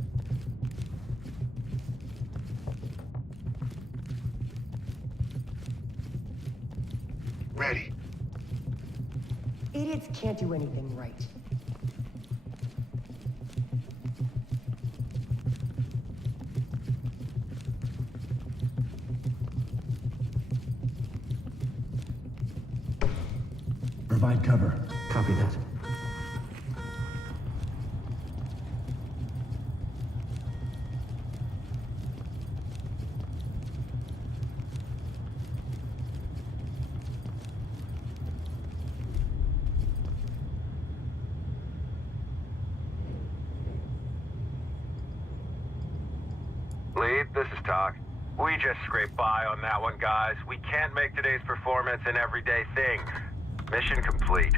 Ready. Idiots can't do anything right. Provide cover. Copy that. Lead, this is Talk. We just scraped by on that one, guys. We can't make today's performance an everyday thing. Mission complete.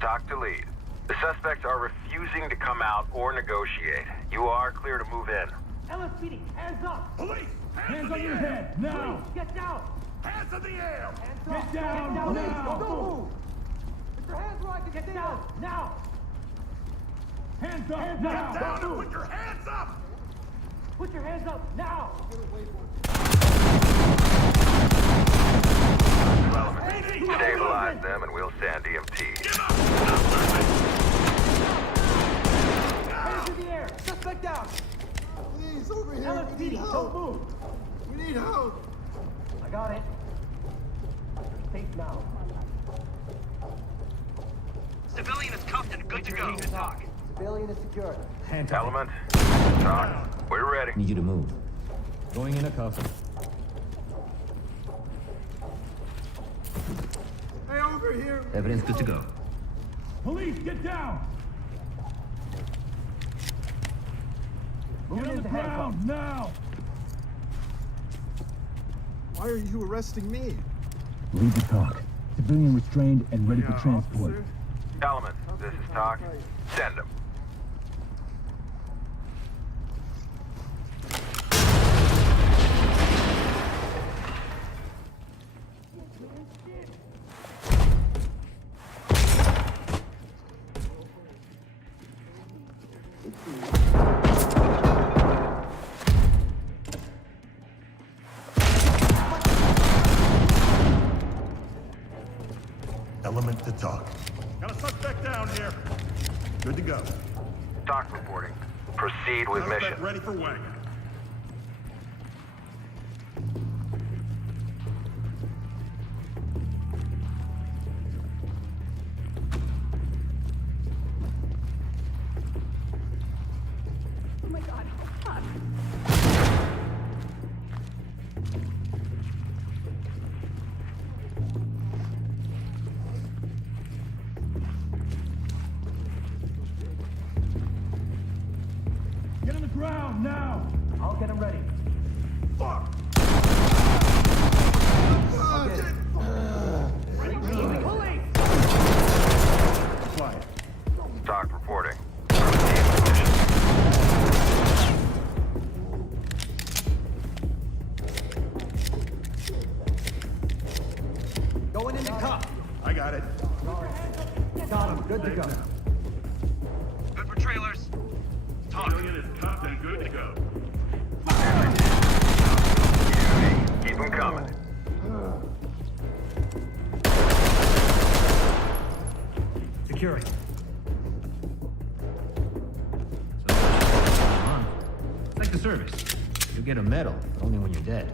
Talk to lead. The suspects are refusing to come out or negotiate. You are clear to move in. LSPD, hands up! Police! Hands on your head, now! Police, get down! Hands in the air! Hands Get up! down, Get down! now! Don't move! Put your hands where I can get down! Now! Hands up, now! Get down and put your hands up! Put your hands up, now! Stabilize them and we'll send EMT. Hands in the air! Suspect down! Please, over here. LSPD, We need don't help. move! We need help. I got it. You're safe now. Civilian is cuffed and good to go. Talk. Civilian is secured. Element, Talk. We're ready. Need you to move. Going in a cuff. Hey, over here. Evidence good to go. Police, get down! Moving Get on into the ground, handcuffs. now! Why are you arresting me? Lead the talk. Civilian restrained and ready for transport. Officer. Element, this is Talk. Send them. Element to talk. Got a suspect down here. Good to go. Talk reporting. Proceed with mission. ready for wagon. Oh my god, fuck. ground now! I'll get him ready. Fuck! Quiet. Talk reporting. Going into cuff. I got it. Got him. Good to go. Good for trailers. Talk. Civilian is cuffed and good to go. Keep them coming. Securing. It's like the service. You get a medal, but only when you're dead.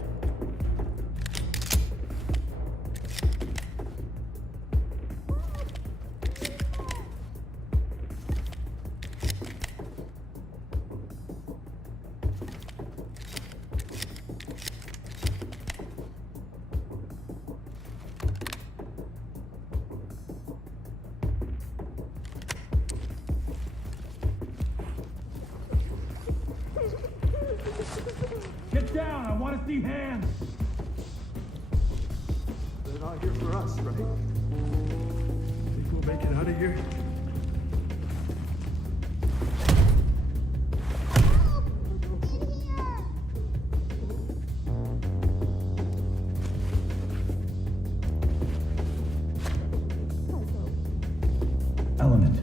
Get down! I want to see hands! They're not here for us, right? Think we'll make it out of here? Element.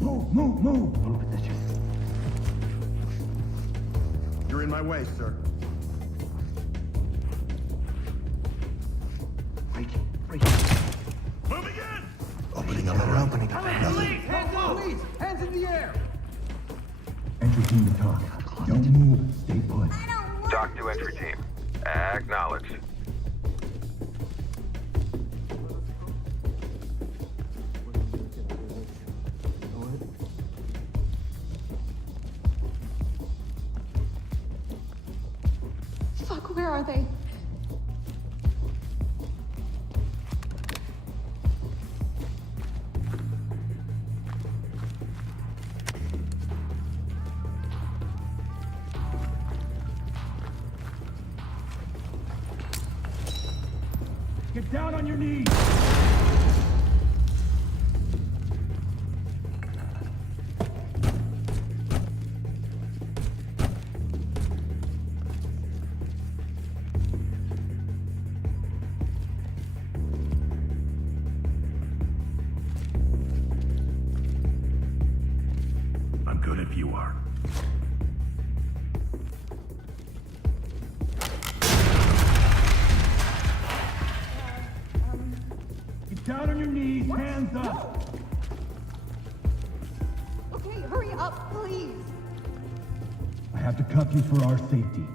Move! You're in my way, sir. Moving in! Opening up around. Opening up. Police! Hands in the air! Entry team to talk. Don't move. Stay put. Dock to entry team. Acknowledged. Fuck, where are they? Get down on your knees! I'm good if you are. Get down on your knees, hands up! Okay, hurry up, please. I have to cuff you for our safety.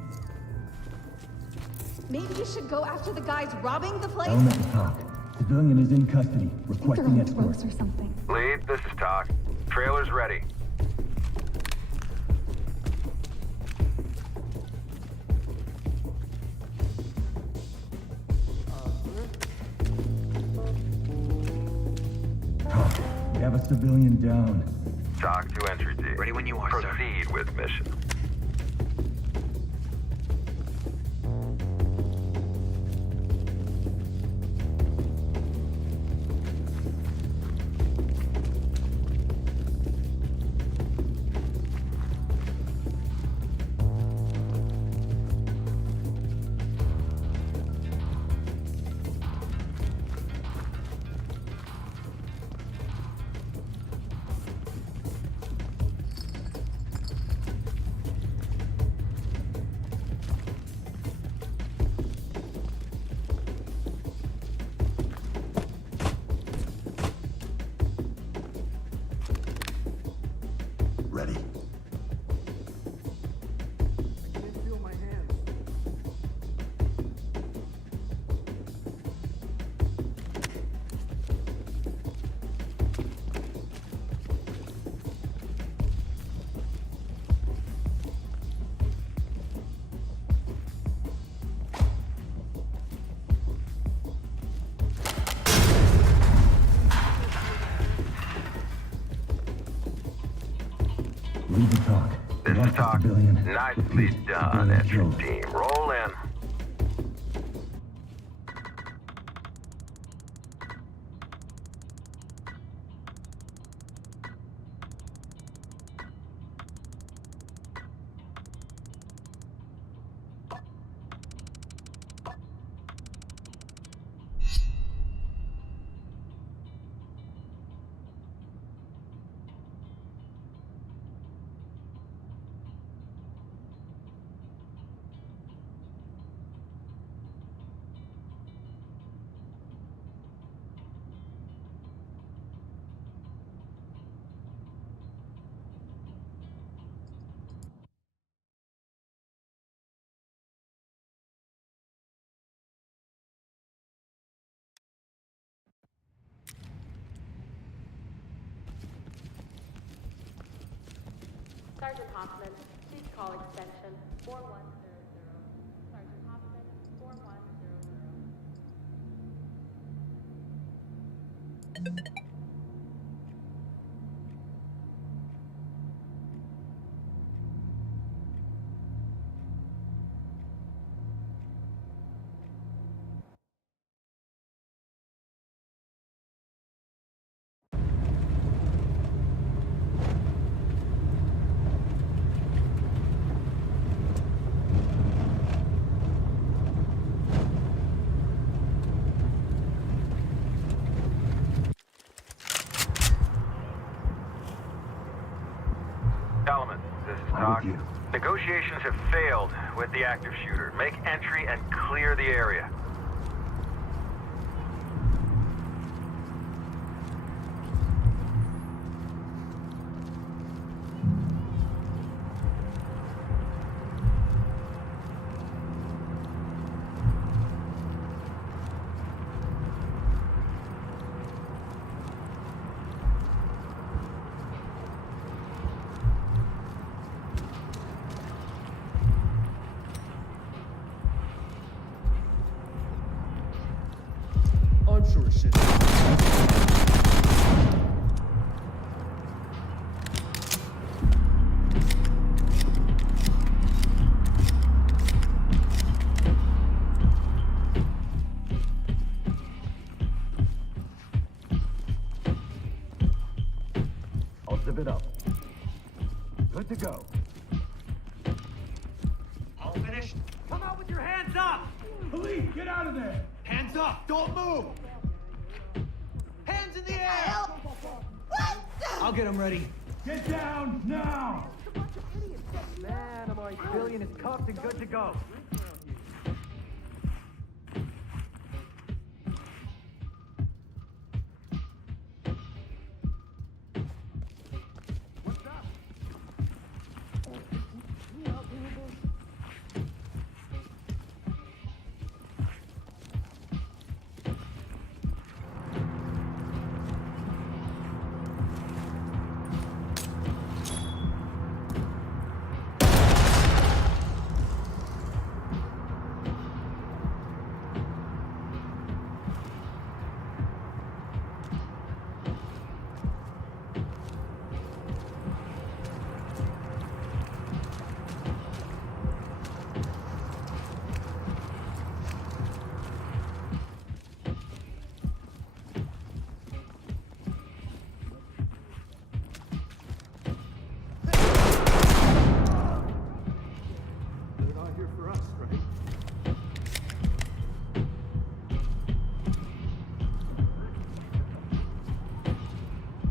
Maybe you should go after the guys robbing the place? Element to talk. Civilian is in custody, They're requesting on escort. drugs or something. Lead, this is Talk. Trailer's ready. Talk. We have a civilian down. Talk to entry team. Ready when you are, sir. Proceed with mission. is Talk. Nicely done, entry team. Roll in. Sergeant Hoffman, please call extension 4100. Sergeant Hoffman, 4100. Element, this is Talk. Negotiations have failed with the active shooter. Make entry and clear the area. I'm sure as shit. I'll zip it up. Good to go. All finished? Come out with your hands up! Police, get out of there! Hands up! Don't move! Hands in the air! I'll get them ready. Get down now! Man, my civilian is cuffed and good to go.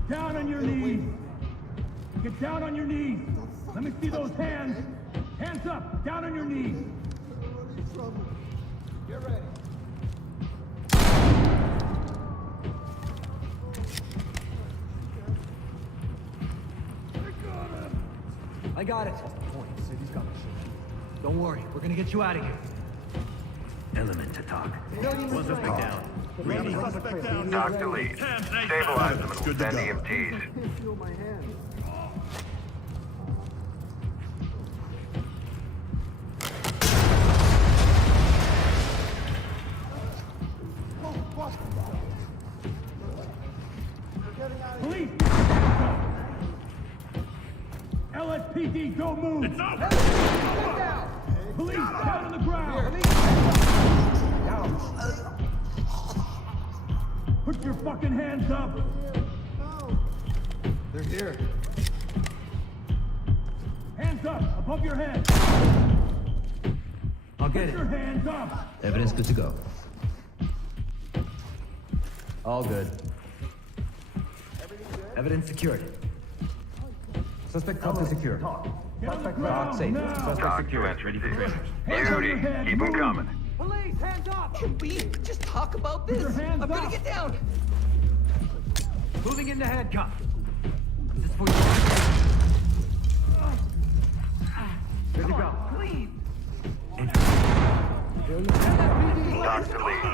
Down on your knees! Get down on your knees! Let me see those hands! Hands up! Down on your knees! Get ready. I got it. Point, city's got the shit. Don't worry, we're gonna get you out of here. Element to Talk. One suspect down. Reading. Talk to lead. Stabilize them and we'll send EMTs. Feel my hands. Police! LSP, LSPD, don't move! It's over! Get down! Police, down on the ground! Down. Put your fucking hands up! They're here. Hands up, above your head! I'll get Put your it. hands up! Evidence good to go. All good. Evidence secured. Suspect cuffed and secure. Get on the Lock ground safe. now! Suspect Talk secure. to entry Ready for team. triage. Hands on your Beauty. head, Keep them move. coming. Police, hands up! Can we just talk about Put this? your hands I'm gonna up. get down. Moving into handcuff. This is for you. Here you go. Please. Talk to lead.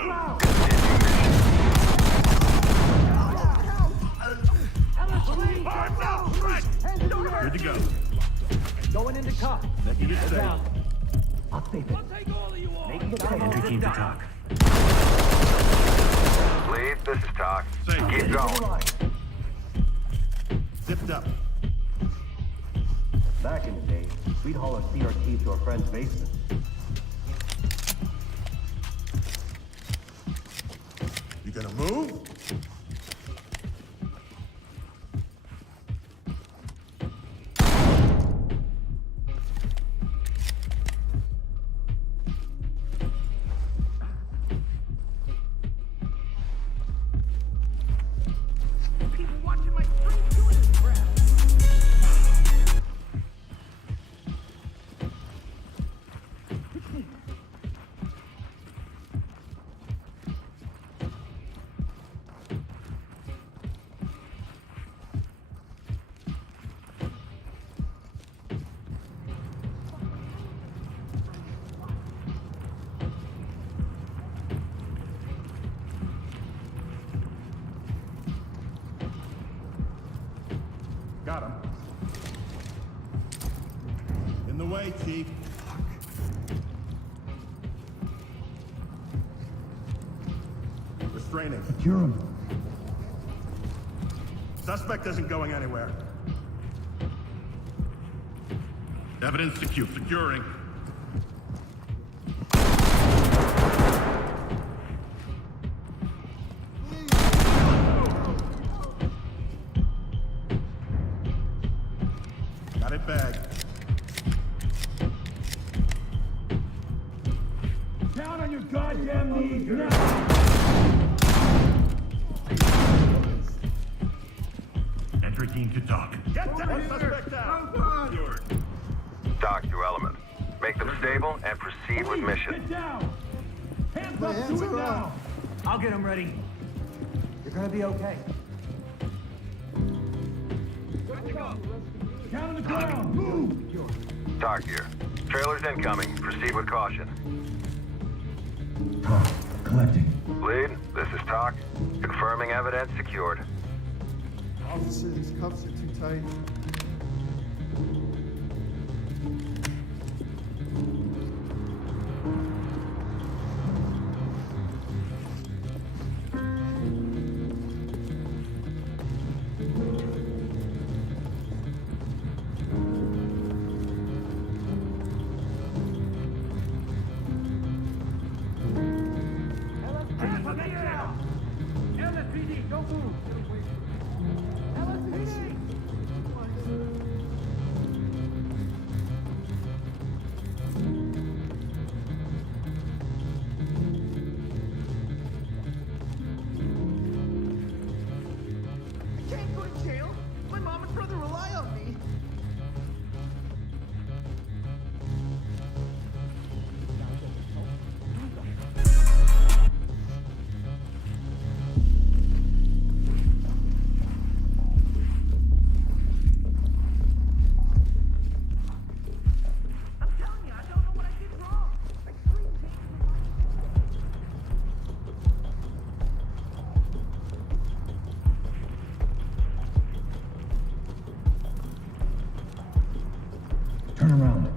Good to go. Going into cuff. Let me get safe. I'll save it. Entry team to talk. Lead, this is Talk. Safe. Keep going. Zipped up. Back in the day, we'd haul our CRT to our friend's basement. You gonna move? People watching my stream doing this crap. Got him. In the way, Chief. Restraining. Secure him. Suspect isn't going anywhere. Evidence secure. Securing. Got it bagged. Down on your goddamn knees now! Entry team to talk. Get that suspect down. Talk to element. Make them stable and proceed with mission. Get down! Hands up, do it now! I'll get him ready. You're gonna be okay. Down on the ground, move! Talk here. Trailers incoming. Proceed with caution. Talk, collecting. Lead, this is Talk. Confirming evidence secured. Officer, these cuffs are too tight. LSPD, don't move! LSPD! I can't go to jail. My mom and brother rely on me. I'm telling you, I don't know what I did wrong. My stream changed my mind. Turn around.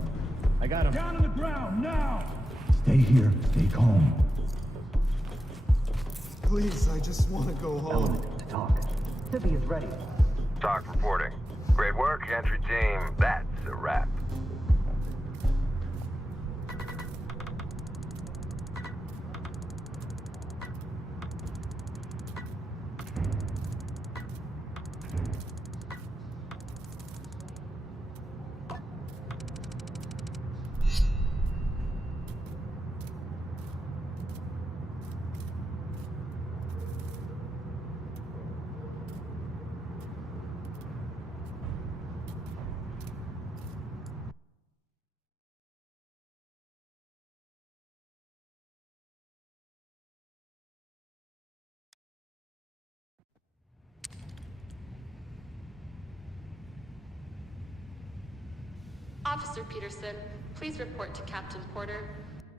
I got him. Down on the ground, now! Stay here, stay calm. Please, I just want to go home. Element to talk. Civvy is ready. Talk reporting. Great work, entry team. That's a wrap. Officer Peterson, please report to Captain Porter.